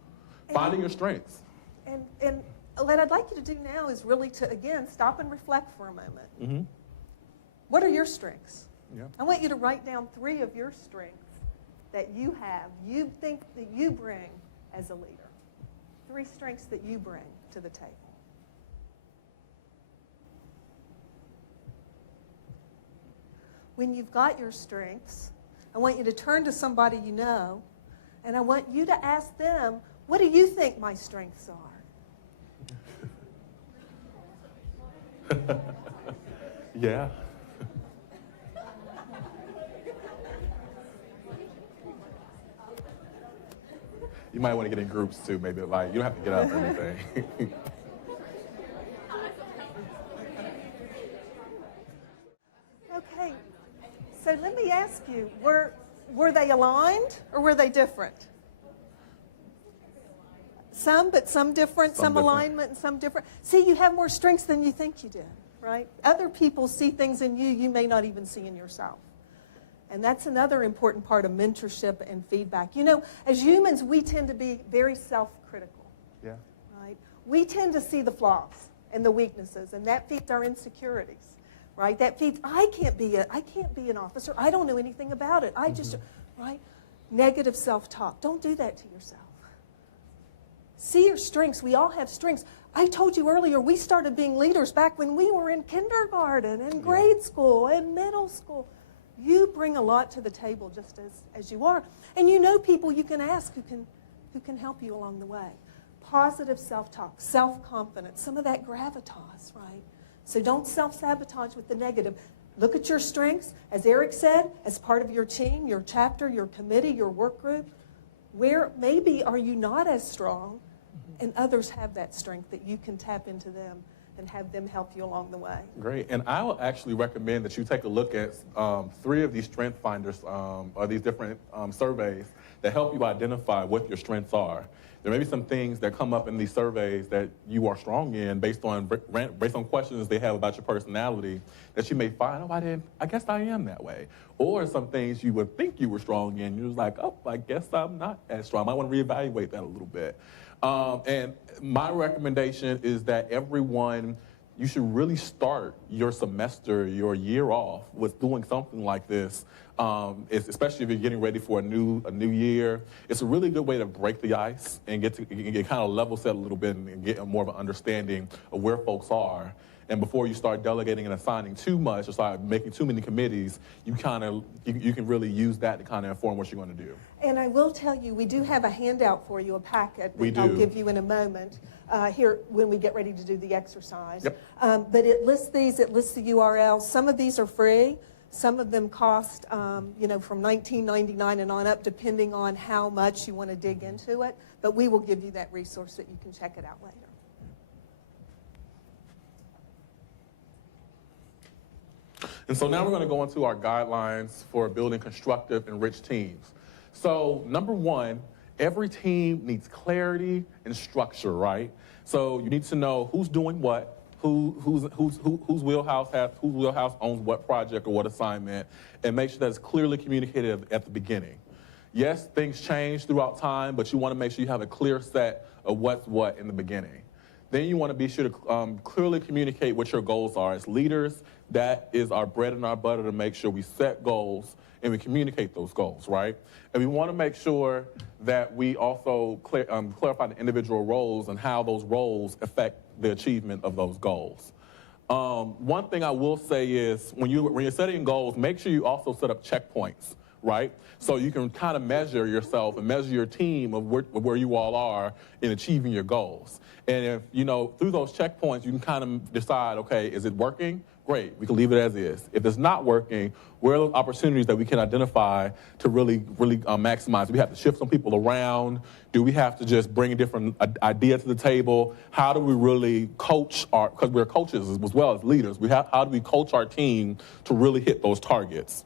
Finding your strengths. And what I'd like you to do now is really to, again, stop and reflect for a moment. Mm-hmm. What are your strengths? Yeah. I want you to write down 3 of your strengths that you have, you think that you bring as a leader. 3 strengths that you bring to the table. When you've got your strengths, I want you to turn to somebody you know, and I want you to ask them, what do you think my strengths are? Yeah. You might want to get in groups too, maybe like, you don't have to get up or anything. Okay, so let me ask you, were they aligned or were they different? Some, but some different, some different. alignment and some different. See, you have more strengths than you think you did, right? Other people see things in you you may not even see in yourself. And that's another important part of mentorship and feedback. You know, as humans, we tend to be very self-critical. Yeah. right? We tend to see the flaws and the weaknesses, and that feeds our insecurities, right? That feeds, I can't be an officer. I don't know anything about it. I just, right? Negative self-talk. Don't do that to yourself. See your strengths. We all have strengths. I told you earlier, we started being leaders back when we were in kindergarten and grade school and middle school. You bring a lot to the table just as you are. And you know people you can ask who can help you along the way. Positive self-talk, self-confidence, some of that gravitas, right? So don't self-sabotage with the negative. Look at your strengths, as Eric said, as part of your team, your chapter, your committee, your work group. Where maybe are you not as strong, and others have that strength that you can tap into them and have them help you along the way. Great. And I would actually recommend that you take a look at 3 of these strength finders or these different surveys that help you identify what your strengths are. There may be some things that come up in these surveys that you are strong in based on questions they have about your personality that you may find, I guess I am that way. Or some things you would think you were strong in, you're just like, I guess I'm not as strong. I might want to reevaluate that a little bit. And my recommendation is that you should really start your semester, your year off with doing something like this, especially if you're getting ready for a new year. It's a really good way to break the ice and get kind of level set a little bit and get more of an understanding of where folks are. And before you start delegating and assigning too much or start making too many committees, you can really use that to kind of inform what you're going to do. And I will tell you, we do have a handout for you, a packet that I'll give you in a moment here when we get ready to do the exercise. Yep. But it lists the URLs. Some of these are free. Some of them cost, from $19.99 and on up, depending on how much you want to dig into it. But we will give you that resource that you can check it out later. And so now we're going to go into our guidelines for building constructive and rich teams. So number 1, every team needs clarity and structure, right? So you need to know who's doing what, whose wheelhouse owns what project or what assignment, and make sure that's clearly communicated at the beginning. Yes, things change throughout time, but you want to make sure you have a clear set of what's what in the beginning. Then you want to be sure to clearly communicate what your goals are. As leaders, that is our bread and our butter to make sure we set goals and we communicate those goals, right? And we want to make sure that we also clarify the individual roles and how those roles affect the achievement of those goals. One thing I will say is when you're setting goals, make sure you also set up checkpoints, right? So you can kind of measure yourself and measure your team of where you all are in achieving your goals. And if, through those checkpoints, you can kind of decide, okay, is it working? Great, we can leave it as is. If it's not working, where are those opportunities that we can identify to really maximize? Do we have to shift some people around? Do we have to just bring a different idea to the table? How do we really coach because we're coaches as well as leaders, how do we coach our team to really hit those targets?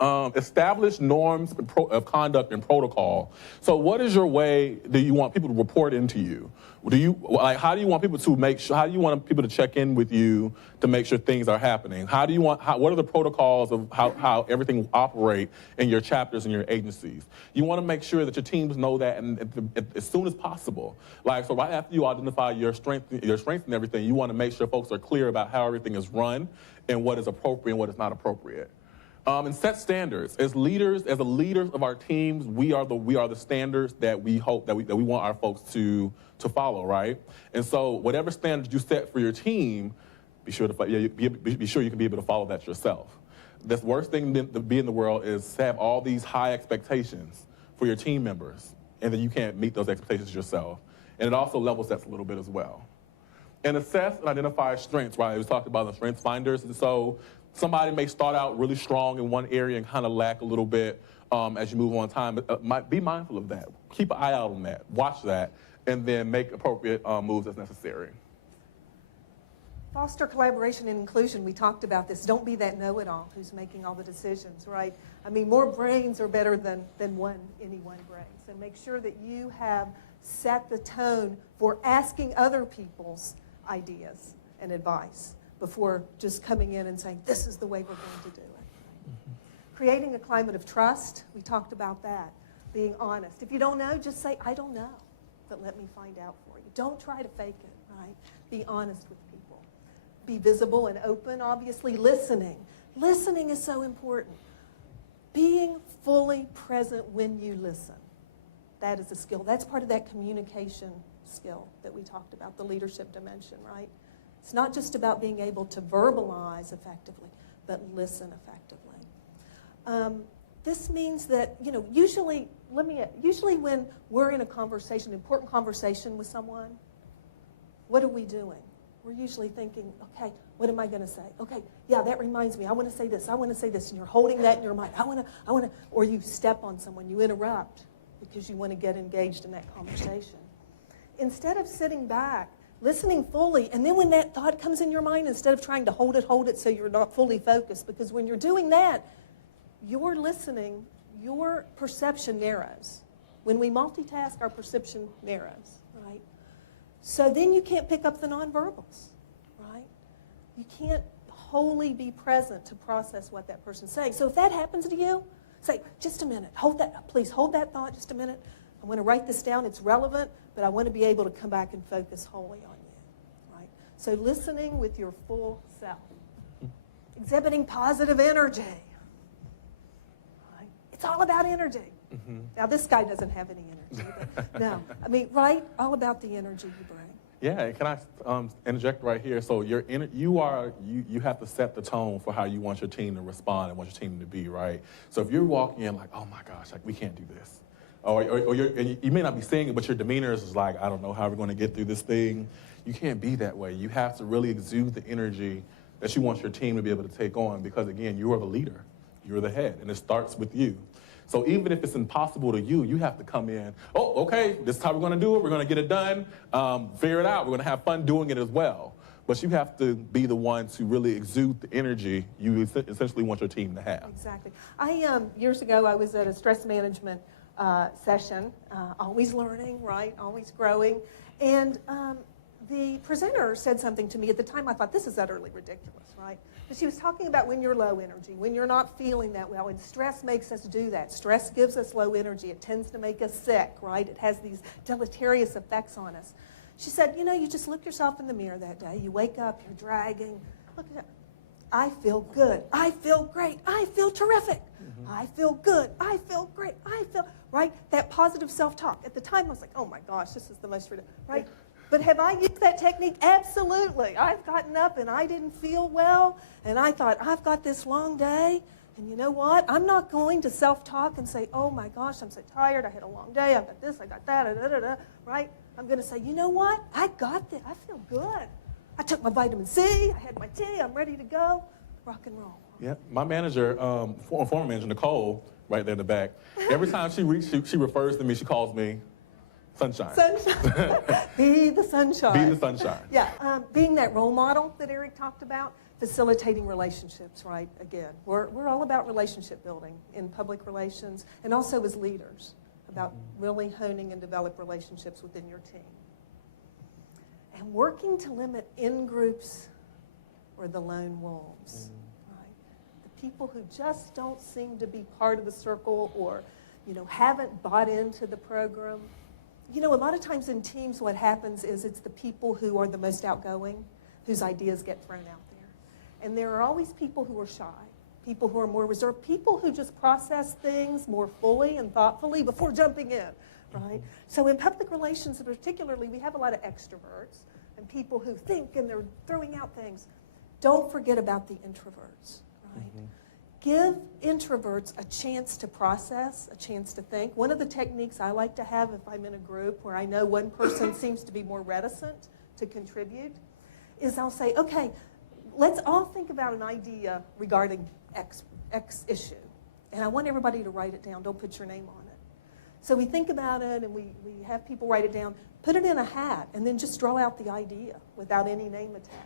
Establish norms of conduct and protocol. So what is your way that you want people to report into you? How do you want people to check in with you to make sure things are happening? What are the protocols of how everything will operate in your chapters and your agencies? You want to make sure that your teams know that as soon as possible. So right after you identify your strengths and everything, you want to make sure folks are clear about how everything is run and what is appropriate and what is not appropriate. And set standards. As the leaders of our teams, we are the standards that we hope that we want our folks to follow, right? And so whatever standards you set for your team, be sure you can be able to follow that yourself. The worst thing to be in the world is to have all these high expectations for your team members, and then you can't meet those expectations yourself. And it also level sets a little bit as well. And assess and identify strengths, right? We talked about the strengths finders, and so somebody may start out really strong in one area and kind of lack a little bit as you move on time. But be mindful of that. Keep an eye out on that. Watch that, and then make appropriate moves as necessary. Foster collaboration and inclusion. We talked about this. Don't be that know-it-all who's making all the decisions, right? I mean, more brains are better than any one brain. So make sure that you have set the tone for asking other people's ideas and advice before just coming in and saying, this is the way we're going to do it. Creating a climate of trust, we talked about that. Being honest. If you don't know, just say, I don't know. but let me find out for you. Don't try to fake it, right? Be honest with people. Be visible and open, obviously. Listening. Listening is so important. Being fully present when you listen. That is a skill. That's part of that communication skill that we talked about, the leadership dimension, right? It's not just about being able to verbalize effectively, but listen effectively. This means that, usually when we're in a conversation, important conversation with someone, what are we doing? We're usually thinking, okay, what am I going to say? Okay, yeah, that reminds me. I want to say this. I want to say this. And you're holding that in your mind. I want to, or you step on someone. You interrupt because you want to get engaged in that conversation. Instead of sitting back, listening fully, and then when that thought comes in your mind, instead of trying to hold it so you're not fully focused, because when you're doing that, you're listening, your perception narrows. When we multitask, our perception narrows, right? So then you can't pick up the nonverbals, right? You can't wholly be present to process what that person's saying. So if that happens to you, say, just a minute, please hold that thought just a minute. I want to write this down. It's relevant, but I want to be able to come back and focus wholly on you, right? So listening with your full self. Exhibiting positive energy. Right? It's all about energy. Mm-hmm. Now, this guy doesn't have any energy. But no, right? All about the energy you bring. Yeah, can I interject right here? So you have to set the tone for how you want your team to respond and want your team to be, right? So if you're walking in like, oh my gosh, like we can't do this. Or you may not be saying it, but your demeanor is like, I don't know how we're going to get through this thing. You can't be that way. You have to really exude the energy that you want your team to be able to take on because, again, you are the leader. You're the head, and it starts with you. So even if it's impossible to you have to come in, okay, this is how we're going to do it. We're going to get it done. Figure it out. We're going to have fun doing it as well. But you have to be the one to really exude the energy you essentially want your team to have. Exactly. Years ago, I was at a stress management session, always learning, right, always growing. And the presenter said something to me. At the time, I thought, this is utterly ridiculous, right? But she was talking about when you're low energy, when you're not feeling that well, and stress makes us do that. Stress gives us low energy. It tends to make us sick, right? It has these deleterious effects on us. She said, you just look yourself in the mirror that day. You wake up, you're dragging. Look at that. I feel good. I feel great. I feel terrific. Mm-hmm. I feel good. I feel great. I feel, right? That positive self-talk. At the time, I was like, oh my gosh, this is the most ridiculous, right? But have I used that technique? Absolutely. I've gotten up and I didn't feel well, and I thought, I've got this long day, and you know what? I'm not going to self-talk and say, oh my gosh, I'm so tired. I had a long day. I've got this, I got that, right? I'm going to say, you know what? I got this. I feel good. I took my vitamin C. I had my tea. I'm ready to go. Rock and roll. Yeah, my manager, former manager, Nicole, right there in the back, every time she refers to me, she calls me Sunshine. Sunshine. Be the sunshine. Be the sunshine. Yeah, being that role model that Eric talked about, facilitating relationships, right? Again, we're all about relationship building in public relations and also as leaders, about really honing and develop relationships within your team. And working to limit in-groups or the lone wolves, right? The people who just don't seem to be part of the circle or, haven't bought into the program. A lot of times in teams what happens is it's the people who are the most outgoing whose ideas get thrown out there. And there are always people who are shy, people who are more reserved, people who just process things more fully and thoughtfully before jumping in, right? So in public relations particularly, we have a lot of extroverts and people who think and they're throwing out things. Don't forget about the introverts, right? Mm-hmm. Give introverts a chance to process, a chance to think. One of the techniques I like to have if I'm in a group where I know one person seems to be more reticent to contribute is I'll say, okay, let's all think about an idea regarding X issue. And I want everybody to write it down. Don't put your name on it. So we think about it and we have people write it down, put it in a hat, and then just draw out the idea without any name attached.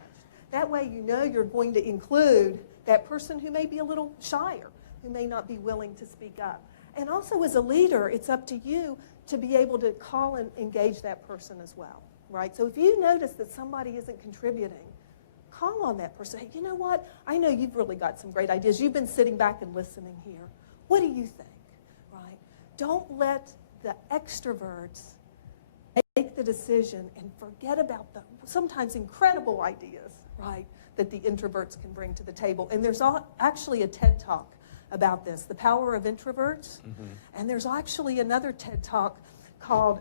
That way you're going to include that person who may be a little shyer, who may not be willing to speak up. And also as a leader, it's up to you to be able to call and engage that person as well, right? So if you notice that somebody isn't contributing, call on that person. Hey, you know what? I know you've really got some great ideas. You've been sitting back and listening here. What do you think, right? Don't let the extroverts make the decision and forget about the sometimes incredible ideas, right, that the introverts can bring to the table. And there's actually a TED Talk about this, The Power of Introverts. And there's actually another TED Talk called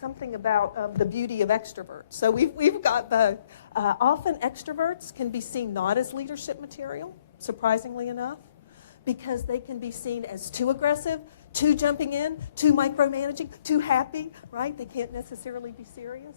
something about the beauty of extroverts. So we've got the, often extroverts can be seen not as leadership material, surprisingly enough, because they can be seen as too aggressive, too jumping in, too micromanaging, too happy, right? They can't necessarily be serious.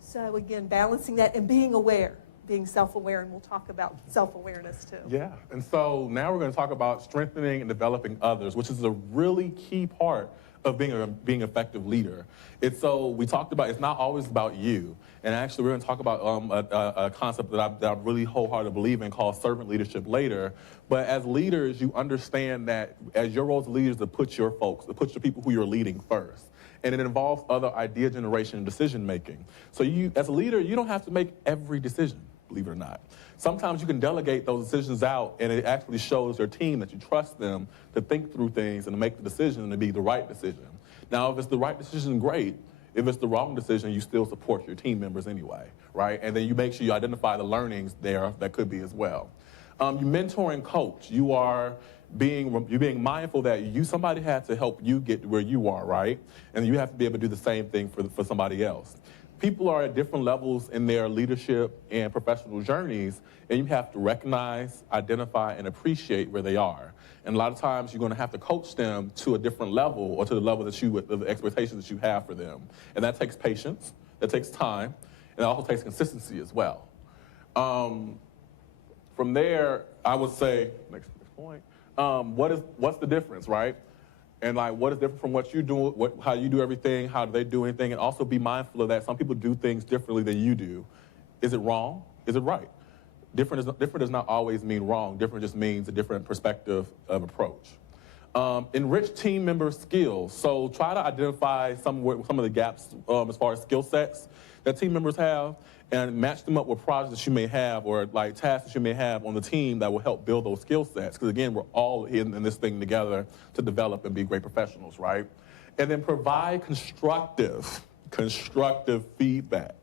So again, balancing that and being aware, being self-aware, and we'll talk about self-awareness too. Yeah, and so now we're going to talk about strengthening and developing others, which is a really key part of being an effective leader. It's so we talked about it's not always about you, and actually we're going to talk about a concept that I really wholeheartedly believe in called servant leadership later. But as leaders, you understand that as your role as leaders, to put your folks, to put your people who you're leading first. And it involves other idea generation and decision making. So you, as a leader, you don't have to make every decision, believe it or not. Sometimes you can delegate those decisions out, and it actually shows your team that you trust them to think through things and to make the decision to be the right decision. Now, if it's the right decision, great. If it's the wrong decision, you still support your team members anyway, right? And then you make sure you identify the learnings there that could be as well. You mentor and coach. You're being mindful that somebody had to help you get to where you are, right? And you have to be able to do the same thing for somebody else. People are at different levels in their leadership and professional journeys, and you have to recognize, identify, and appreciate where they are. And a lot of times you're going to have to coach them to a different level or to the level that the expectations that you have for them. And that takes patience, that takes time, and it also takes consistency as well. From there, I would say, next point, what's the difference, right? And like, what is different from what you do, how you do everything, how do they do anything, and also be mindful of that some people do things differently than you do. Is it wrong? Is it right? Different does not always mean wrong. Different just means a different perspective of approach. Enrich team member skills. So try to identify some of the gaps as far as skill sets that team members have, and match them up with projects that you may have or like tasks that you may have on the team that will help build those skill sets. Because again, we're all in this thing together to develop and be great professionals, right? And then provide constructive feedback.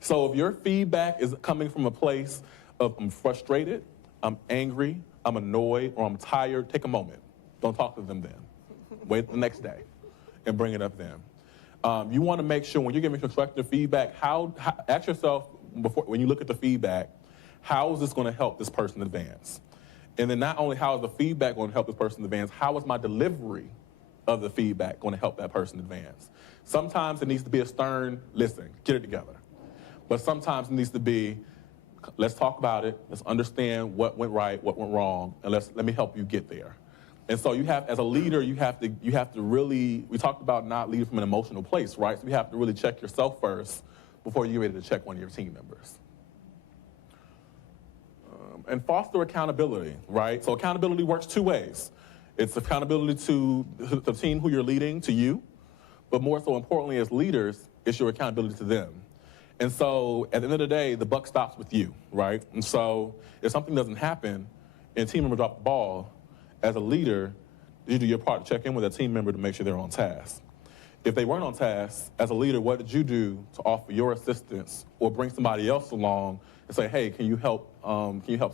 So if your feedback is coming from a place of I'm frustrated, I'm angry, I'm annoyed, or I'm tired, take a moment. Don't talk to them then. Wait the next day and bring it up then. You want to make sure when you're giving constructive feedback, ask yourself when you look at the feedback, how is this going to help this person advance? And then not only how is the feedback going to help this person advance, how is my delivery of the feedback going to help that person advance? Sometimes it needs to be a stern, listen, get it together. But sometimes it needs to be, let's talk about it, let's understand what went right, what went wrong, and let me help you get there. And so you have, as a leader, you have to really, we talked about not leading from an emotional place, right? So you have to really check yourself first before you're ready to check one of your team members. And foster accountability, right? So accountability works two ways. It's accountability to the team who you're leading, to you, but more so importantly as leaders, it's your accountability to them. And so at the end of the day, the buck stops with you, right? And so if something doesn't happen and a team member drops the ball, as a leader, you do your part to check in with a team member to make sure they're on task. If they weren't on task, as a leader, what did you do to offer your assistance or bring somebody else along and say, hey, can you help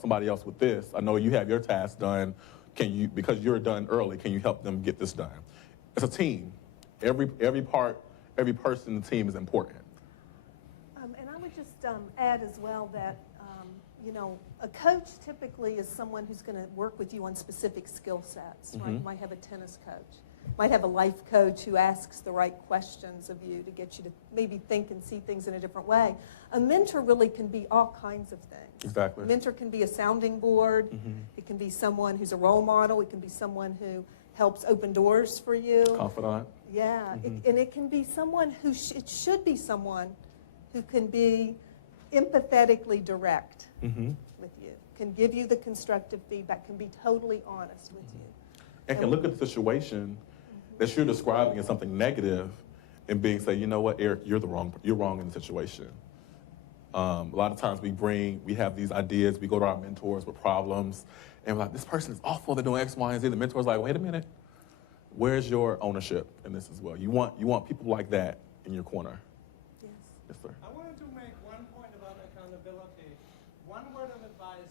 somebody else with this? I know you have your task done. Because you're done early, can you help them get this done? It's a team. Every person in the team is important. And I would just add as well that a coach typically is someone who's going to work with you on specific skill sets, right? You might have a tennis coach. You might have a life coach who asks the right questions of you to get you to maybe think and see things in a different way. A mentor really can be all kinds of things. Exactly. A mentor can be a sounding board. It can be someone who's a role model. It can be someone who helps open doors for you. Confidant. Yeah, and it can be someone who, it should be someone who can be empathetically direct with you, can give you the constructive feedback, can be totally honest with you. And can look at the situation that you're describing as something negative and say, you know what, Eric, you're wrong in the situation. A lot of times we have these ideas, we go to our mentors with problems, and we're like, this person is awful, they're doing X, Y, and Z. The mentor's like, wait a minute, where's your ownership in this as well? You want people like that in your corner. Yes. Yes, sir. I wanted to make one point about accountability. One word of advice,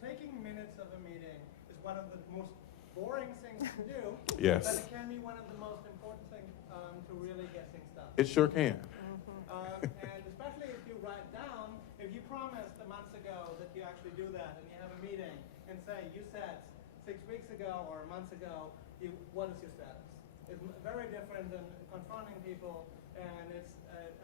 taking minutes of a meeting is one of the most boring things to do, Yes. but it can be one of the most important things to really get things done. It sure can. And especially if you write down, if you promised a month ago that you actually do that, and you have a meeting, and say, you said 6 weeks ago or a month ago, what is your status? It's very different than confronting people, and it's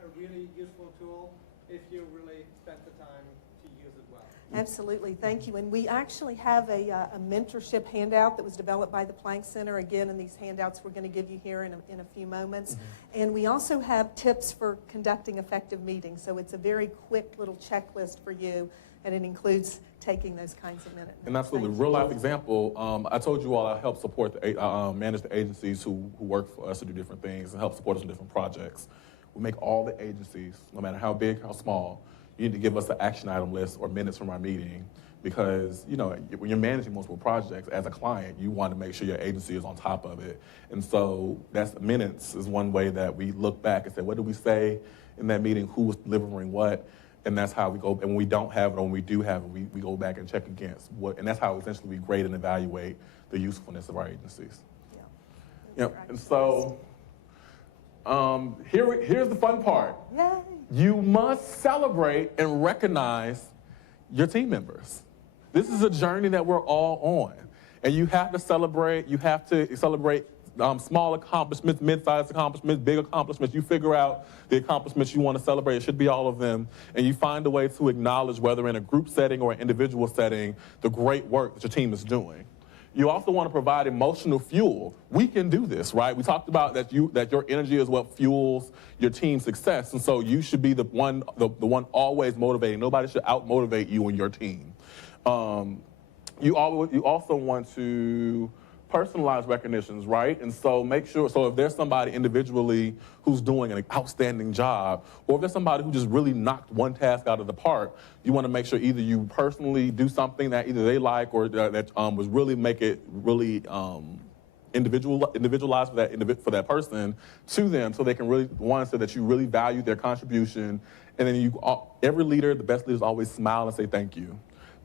a really useful tool if you really spent the time to use it well. Absolutely, thank you. And we actually have a mentorship handout that was developed by the Planck Center, again, in these handouts we're going to give you here in a few moments. Mm-hmm. And we also have tips for conducting effective meetings. So it's a very quick little checklist for you, and it includes taking those kinds of minutes. And absolutely, real life example, I told you all I help support, manage the agencies who work for us to do different things and help support us in different projects. We make all the agencies, no matter how big, how small, you need to give us an action item list or minutes from our meeting, because when you're managing multiple projects as a client, you want to make sure your agency is on top of it. And so minutes is one way that we look back and say, what did we say in that meeting? Who was delivering what? And that's how we go. And when we don't have it or when we do have it, we go back and check against what. And that's how essentially we grade and evaluate the usefulness of our agencies. Yeah. Yep. And so here's the fun part. Yay. You must celebrate and recognize your team members. This is a journey that we're all on. And you have to celebrate. You have to celebrate small accomplishments, mid-sized accomplishments, big accomplishments. You figure out the accomplishments you want to celebrate. It should be all of them. And you find a way to acknowledge, whether in a group setting or an individual setting, the great work that your team is doing. You also want to provide emotional fuel. We can do this, right? We talked about that your energy is what fuels your team's success. And so you should be the one always motivating. Nobody should out-motivate you and your team. You also want to personalized recognitions, right? And so make sure, so if there's somebody individually who's doing an outstanding job, or if there's somebody who just really knocked one task out of the park, you want to make sure either you personally do something that either they like or that was really make it really individualized for that person to them, so they can really, one, so that you really value their contribution. And then every leader, the best leaders always smile and say thank you.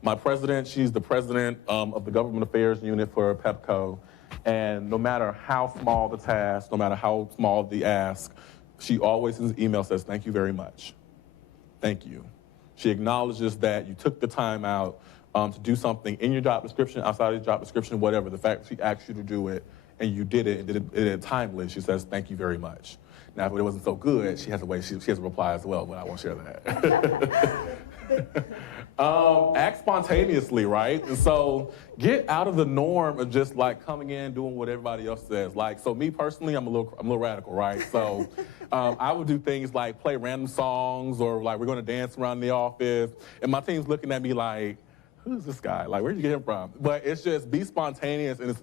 My president, she's the president of the government affairs unit for PepCo. And no matter how small the task, no matter how small the ask, she always sends an email, says, thank you very much. Thank you. She acknowledges that you took the time out to do something in your job description, outside of your job description, whatever. The fact that she asked you to do it and you did it and did it timely, she says, thank you very much. Now, if it wasn't so good, she has a way, she has a reply as well, but I won't share that. Act spontaneously, right? And so get out of the norm of just like coming in, doing what everybody else says. Like, so me personally, I'm a little radical, right? So I would do things like play random songs, or like we're gonna dance around the office, and my team's looking at me like, who's this guy? Like, where'd you get him from? But it's just be spontaneous, and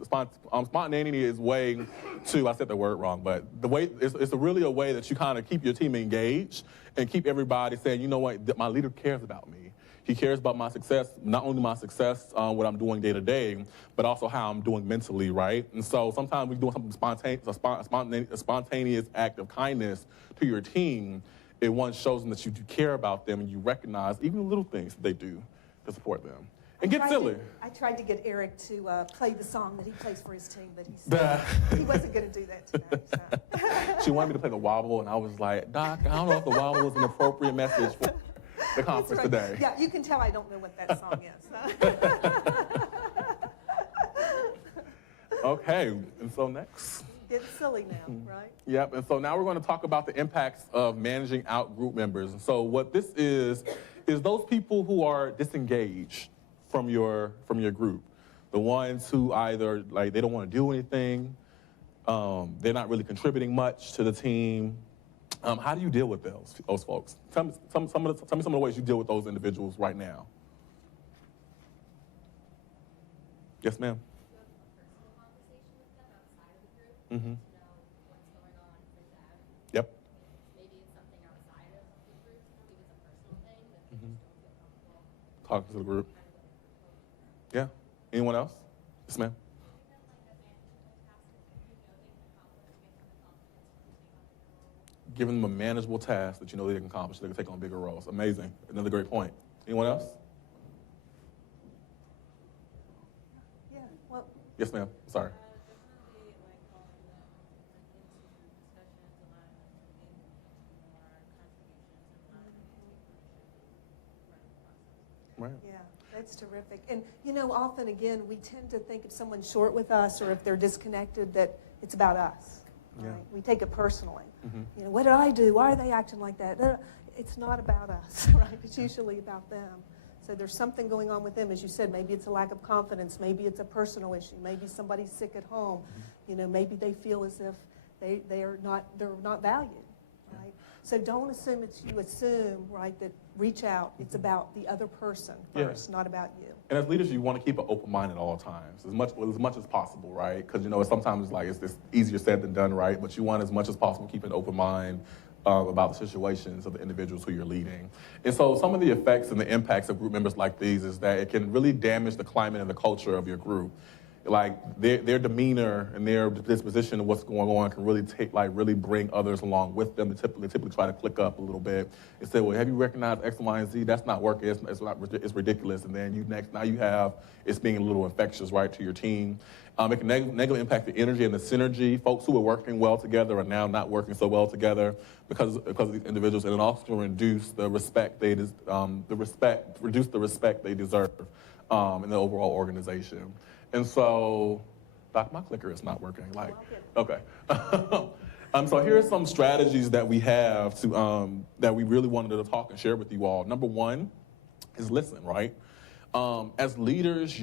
spontaneity is way to, I said the word wrong, but the way, it's really a way that you kind of keep your team engaged and keep everybody saying, you know what, my leader cares about me. He cares about my success, not only my success, what I'm doing day to day, but also how I'm doing mentally, right? And so sometimes we're doing something spontaneous, a spontaneous act of kindness to your team. It shows them that you do care about them and you recognize even the little things that they do to support them. And get silly. I tried to get Eric to play the song that he plays for his team, but he wasn't going to do that today. So. She wanted me to play the wobble, and I was like, Doc, I don't know if the wobble was an appropriate message for the conference today. Yeah, you can tell I don't know what that song is. Okay, and so next. It's silly now, right? Yep, and so now we're going to talk about the impacts of managing out group members. And so what this is those people who are disengaged from your group. The ones who either, like, they don't want to do anything, they're not really contributing much to the team. How do you deal with those folks? Tell me some of the ways you deal with those individuals right now. Yes, ma'am. Mm-hmm. Yep. Maybe it's something outside of the group, maybe it's a personal thing that they Mm-hmm. just don't feel comfortable. Talking to the group. Yeah. Anyone else? Yes, ma'am. giving them a manageable task that you know they can accomplish, they can take on bigger roles. Amazing. Another great point. Anyone else? Yeah, well, Yes, ma'am. Sorry. Definitely like calling them into discussions, allowing them to make more contributions, and allowing them to take ownership of running the process. Right. yeah, that's terrific. And, you know, often, again, we tend to think if someone's short with us or if they're disconnected that it's about us. Yeah. Right? We take it personally. Mhm. You know, what did I do? Why are they acting like that? It's not about us, right? It's usually about them. So there's something going on with them, as you said. Maybe it's a lack of confidence. Maybe it's a personal issue. Maybe somebody's sick at home. You know, maybe they feel as if they're not valued, right? So don't assume it's you. Assume, right, that reach out. It's about the other person first, not about you. And as leaders, you want to keep an open mind at all times, as much as possible, right? Because you know sometimes it's easier said than done, right? But you want as much as possible keep an open mind about the situations of the individuals who you're leading. And so some of the effects and the impacts of group members like these is that it can really damage the climate and the culture of your group. Like their demeanor and their disposition of what's going on can really really bring others along with them. They typically try to click up a little bit and say, well, have you recognized X, Y, and Z? That's not working. It's ridiculous. And then now you have it's being a little infectious, right, to your team. It can negatively impact the energy and the synergy. Folks who are working well together are now not working so well together because of these individuals, and it also reduce the respect they deserve in the overall organization. And so, Doc, my clicker is not working. Okay. So here are some strategies that we have to that we really wanted to talk and share with you all. Number one is listen, right? As leaders,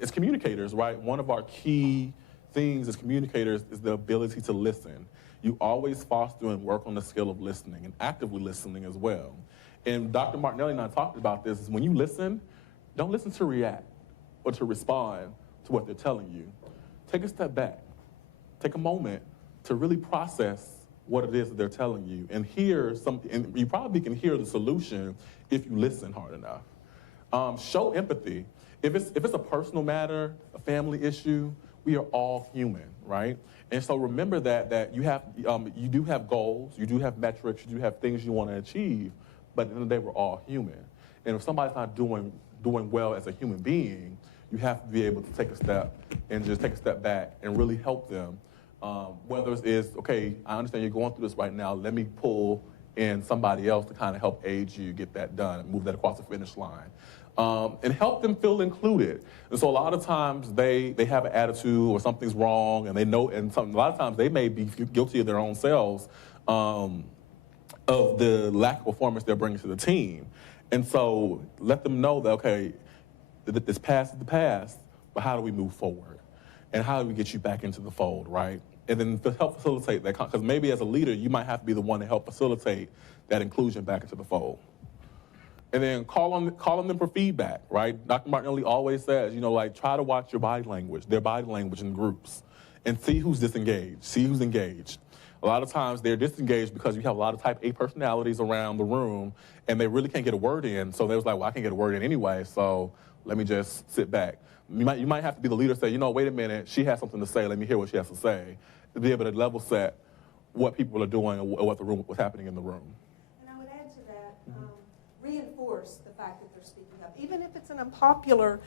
as communicators, right? One of our key things as communicators is the ability to listen. You always foster and work on the skill of listening and actively listening as well. And Dr. Martinelli and I talked about this, is when you listen, don't listen to react or to respond to what they're telling you. Take a step back. Take a moment to really process what it is that they're telling you and hear something. And you probably can hear the solution if you listen hard enough. Show empathy. If it's a personal matter, a family issue, we are all human, right? And so remember that you do have goals, you do have metrics, you do have things you want to achieve, but at the end of the day, we're all human. And if somebody's not doing well as a human being, you have to be able to take a step back and really help them. Whether it's, okay, I understand you're going through this right now, let me pull in somebody else to kind of help aid you get that done and move that across the finish line. And help them feel included. And so a lot of times they have an attitude or something's wrong, and they know, and a lot of times they may be guilty of their own selves of the lack of performance they're bringing to the team. And so let them know that, okay, this past is the past, but how do we move forward? And how do we get you back into the fold, right? And then help facilitate that, because maybe as a leader, you might have to be the one to help facilitate that inclusion back into the fold. And then call on them for feedback, right? Dr. Martinelli always says, try to watch their body language in groups, and see who's disengaged, see who's engaged. A lot of times they're disengaged because you have a lot of type A personalities around the room, and they really can't get a word in. So they was like, well, I can't get a word in anyway, so let me just sit back. You might have to be the leader, say, wait a minute, she has something to say, let me hear what she has to say, to be able to level set what people are doing and what's happening in the room. And I would add to that, reinforce the fact that they're speaking up, even if it's an unpopular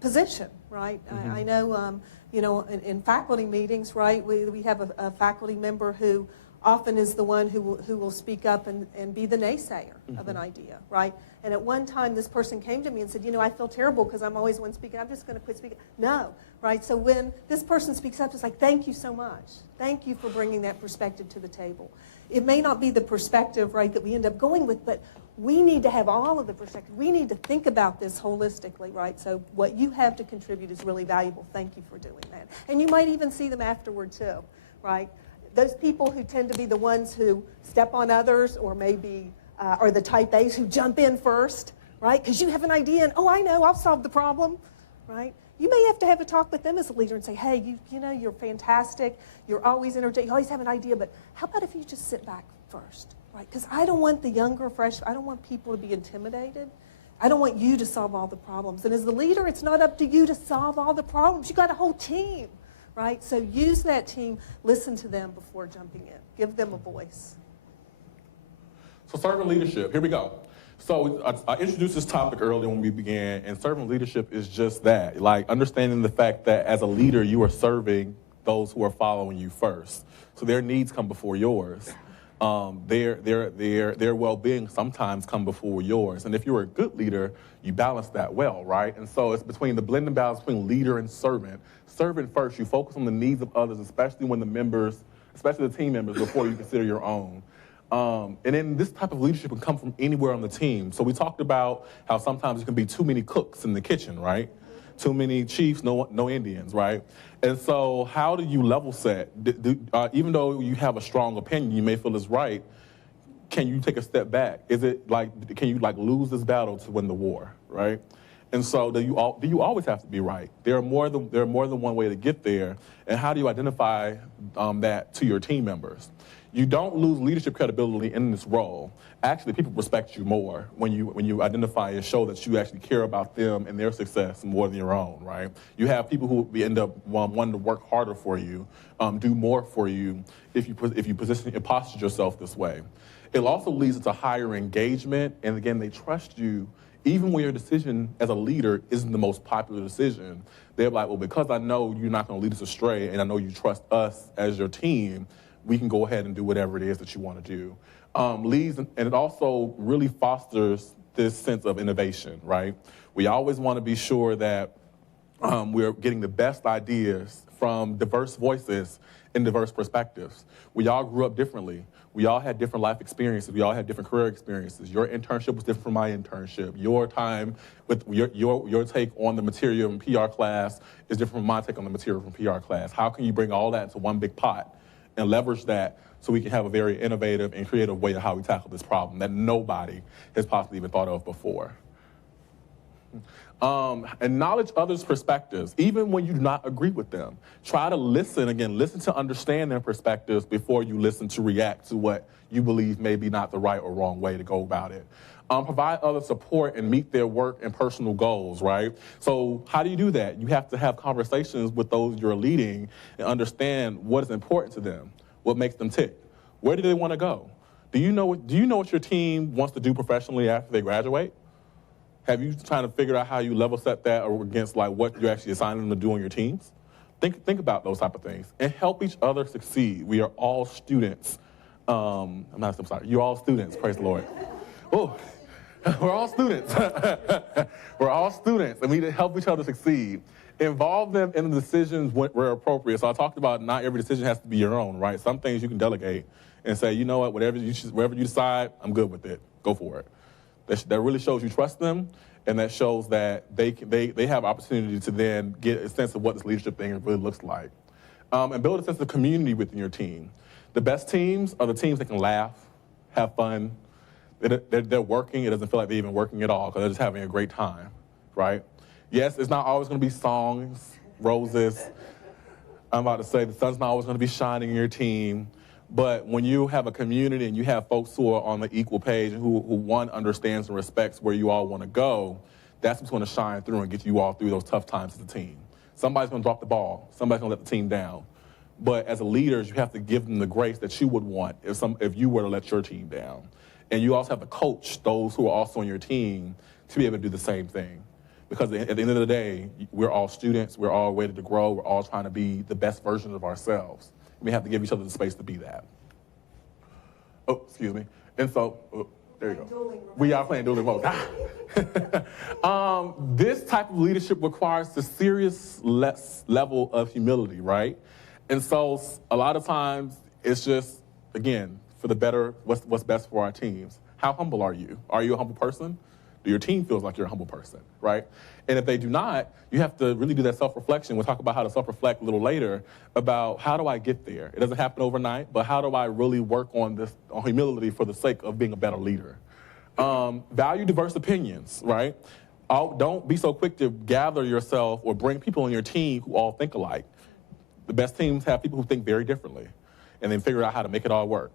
position, right? Mm-hmm. I know, in faculty meetings, right, we have a faculty member who often is the one who will speak up and be the naysayer of an idea, right? And at one time, this person came to me and said, I feel terrible because I'm always one speaking. I'm just going to quit speaking. No, right? So when this person speaks up, it's like, thank you so much. Thank you for bringing that perspective to the table. It may not be the perspective, right, that we end up going with, but we need to have all of the perspective. We need to think about this holistically, right? So what you have to contribute is really valuable. Thank you for doing that. And you might even see them afterward too, right? Those people who tend to be the ones who step on others, or maybe are the type A's who jump in first, right? Because you have an idea and, I know, I'll solve the problem, right? You may have a talk with them as a leader and say, hey, you're fantastic. You're always energetic. You always have an idea, but how about if you just sit back first, right? Because I don't want the younger, fresh, I don't want people to be intimidated. I don't want you to solve all the problems. And as the leader, it's not up to you to solve all the problems. You got a whole team, right? So use that team, listen to them before jumping in. Give them a voice. So servant leadership, here we go. So I introduced this topic earlier when we began, and servant leadership is just that, like understanding the fact that as a leader, you are serving those who are following you first. So their needs come before yours. Their well-being sometimes come before yours. And if you're a good leader, you balance that well, right? And so it's between the blend and balance between leader and servant. Servant first, you focus on the needs of others, especially when the members, especially the team members, before you consider your own. And then this type of leadership can come from anywhere on the team. So we talked about how sometimes there can be too many cooks in the kitchen, right? Too many chiefs, no Indians, right? And so how do you level set? Even though you have a strong opinion, you may feel is right, can you take a step back? Is it like, can you like lose this battle to win the war, right? And so do you always have to be right? There are more than one way to get there. And how do you identify that to your team members? You don't lose leadership credibility in this role. Actually, people respect you more when you identify and show that you actually care about them and their success more than your own, right? You have people who end up wanting to work harder for you, do more for you if you position and posture yourself this way. It also leads to higher engagement, and again, they trust you even when your decision as a leader isn't the most popular decision. They're like, well, because I know you're not going to lead us astray, and I know you trust us as your team, we can go ahead and do whatever it is that you want to do. Leads, and it also really fosters this sense of innovation, right? We always want to be sure that we're getting the best ideas from diverse voices and diverse perspectives. We all grew up differently. We all had different life experiences. We all had different career experiences. Your internship was different from my internship. Your time with your take on the material in PR class is different from my take on the material from PR class. How can you bring all that into one big pot and leverage that so we can have a very innovative and creative way of how we tackle this problem that nobody has possibly even thought of before? Acknowledge others' perspectives, even when you do not agree with them. Try to listen to understand their perspectives before you listen to react to what you believe may be not the right or wrong way to go about it. Provide other support and meet their work and personal goals, right? So how do you do that? You have to have conversations with those you're leading and understand what is important to them, what makes them tick. Where do they want to go? Do you know what your team wants to do professionally after they graduate? Have you trying to figure out how you level set that or against like what you're actually assigning them to do on your teams? Think about those type of things and help each other succeed. We are all students. I'm sorry. You're all students. Praise the Lord. Oh, we're all students. We're all students, and we need to help each other succeed. Involve them in the decisions where appropriate. So I talked about not every decision has to be your own, right? Some things you can delegate and say, you know what, whatever you decide, I'm good with it. Go for it. That really shows you trust them, and that shows that they have opportunity to then get a sense of what this leadership thing really looks like. And build a sense of community within your team. The best teams are the teams that can laugh, have fun. They're working. It doesn't feel like they're even working at all because they're just having a great time, right? Yes, it's not always going to be songs, roses. I'm about to say the sun's not always going to be shining in your team. But when you have a community and you have folks who are on the equal page and who one understands and respects where you all want to go, that's what's going to shine through and get you all through those tough times as a team. Somebody's going to drop the ball. Somebody's going to let the team down. But as a leader, you have to give them the grace that you would want if you were to let your team down. And you also have to coach those who are also on your team to be able to do the same thing. Because at the end of the day, we're all students. We're all ready to grow. We're all trying to be the best version of ourselves. We have to give each other the space to be that. Oh, excuse me. And so, there you go. We are playing dueling mode. This type of leadership requires the serious level of humility, right? And so a lot of times it's just, again, for the better, what's best for our teams. How humble are you? Are you a humble person? Do your team feel like you're a humble person, right? And if they do not, you have to really do that self-reflection. We'll talk about how to self-reflect a little later about how do I get there? It doesn't happen overnight, but how do I really work on humility for the sake of being a better leader? Value diverse opinions, right? Don't be so quick to gather yourself or bring people on your team who all think alike. The best teams have people who think very differently and then figure out how to make it all work.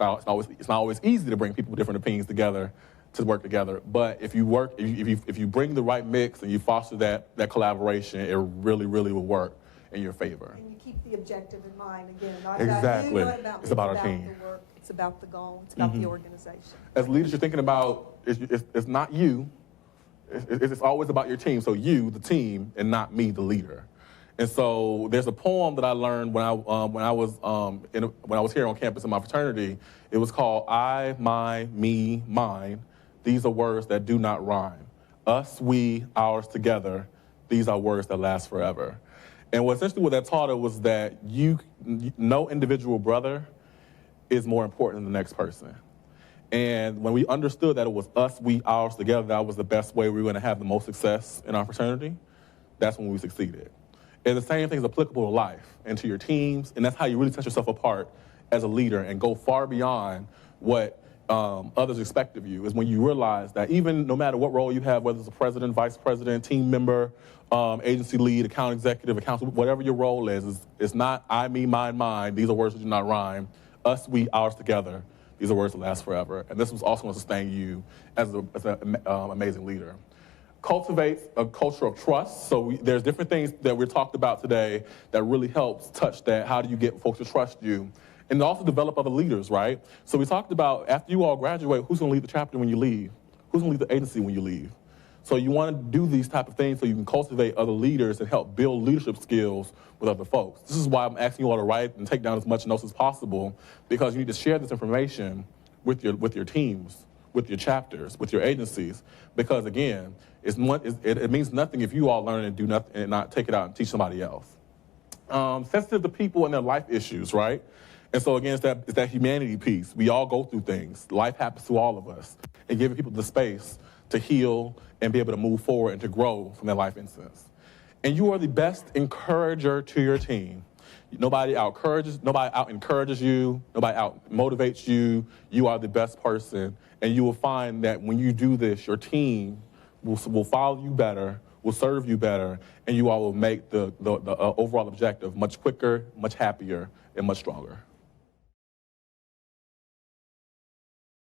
Now, it's not always easy to bring people with different opinions together to work together, but if you bring the right mix and you foster that collaboration, it really, really will work in your favor. And you keep the objective in mind again. Not Exactly. About you, not about it's me, about our team. The work It's about the goal. It's about the organization. As leaders, you're thinking about, it's not you. It's always about your team. So you, the team, and not me, the leader. And so there's a poem that I learned when I was here on campus in my fraternity. It was called I, my, me, mine. These are words that do not rhyme. Us, we, ours, together. These are words that last forever. And essentially what that taught us was that no individual brother is more important than the next person. And when we understood that it was us, we, ours, together, that was the best way we were going to have the most success in our fraternity, that's when we succeeded. And the same thing is applicable to life and to your teams, and that's how you really set yourself apart as a leader and go far beyond what others expect of you, is when you realize that even no matter what role you have, whether it's a president, vice president, team member, agency lead, account executive, whatever your role is, it's not I, me, mine, mine. These are words that do not rhyme. Us, we, ours, together. These are words that last forever. And this was also going to sustain you as an amazing leader. Cultivates a culture of trust. So there's different things that we talked about today that really helps touch that. How do you get folks to trust you? And also develop other leaders, right? So we talked about after you all graduate, who's going to lead the chapter when you leave? Who's going to lead the agency when you leave? So you want to do these type of things so you can cultivate other leaders and help build leadership skills with other folks. This is why I'm asking you all to write and take down as much notes as possible, because you need to share this information with your teams, with your chapters, with your agencies, because again, it means nothing if you all learn and do nothing and not take it out and teach somebody else. Sensitive to people and their life issues, right? And so again, it's that humanity piece. We all go through things. Life happens to all of us. And giving people the space to heal and be able to move forward and to grow from their life incidents. And you are the best encourager to your team. Nobody out encourages you, nobody out motivates you. You are the best person. And you will find that when you do this, your team will follow you better, will serve you better, and you all will make the overall objective much quicker, much happier, and much stronger.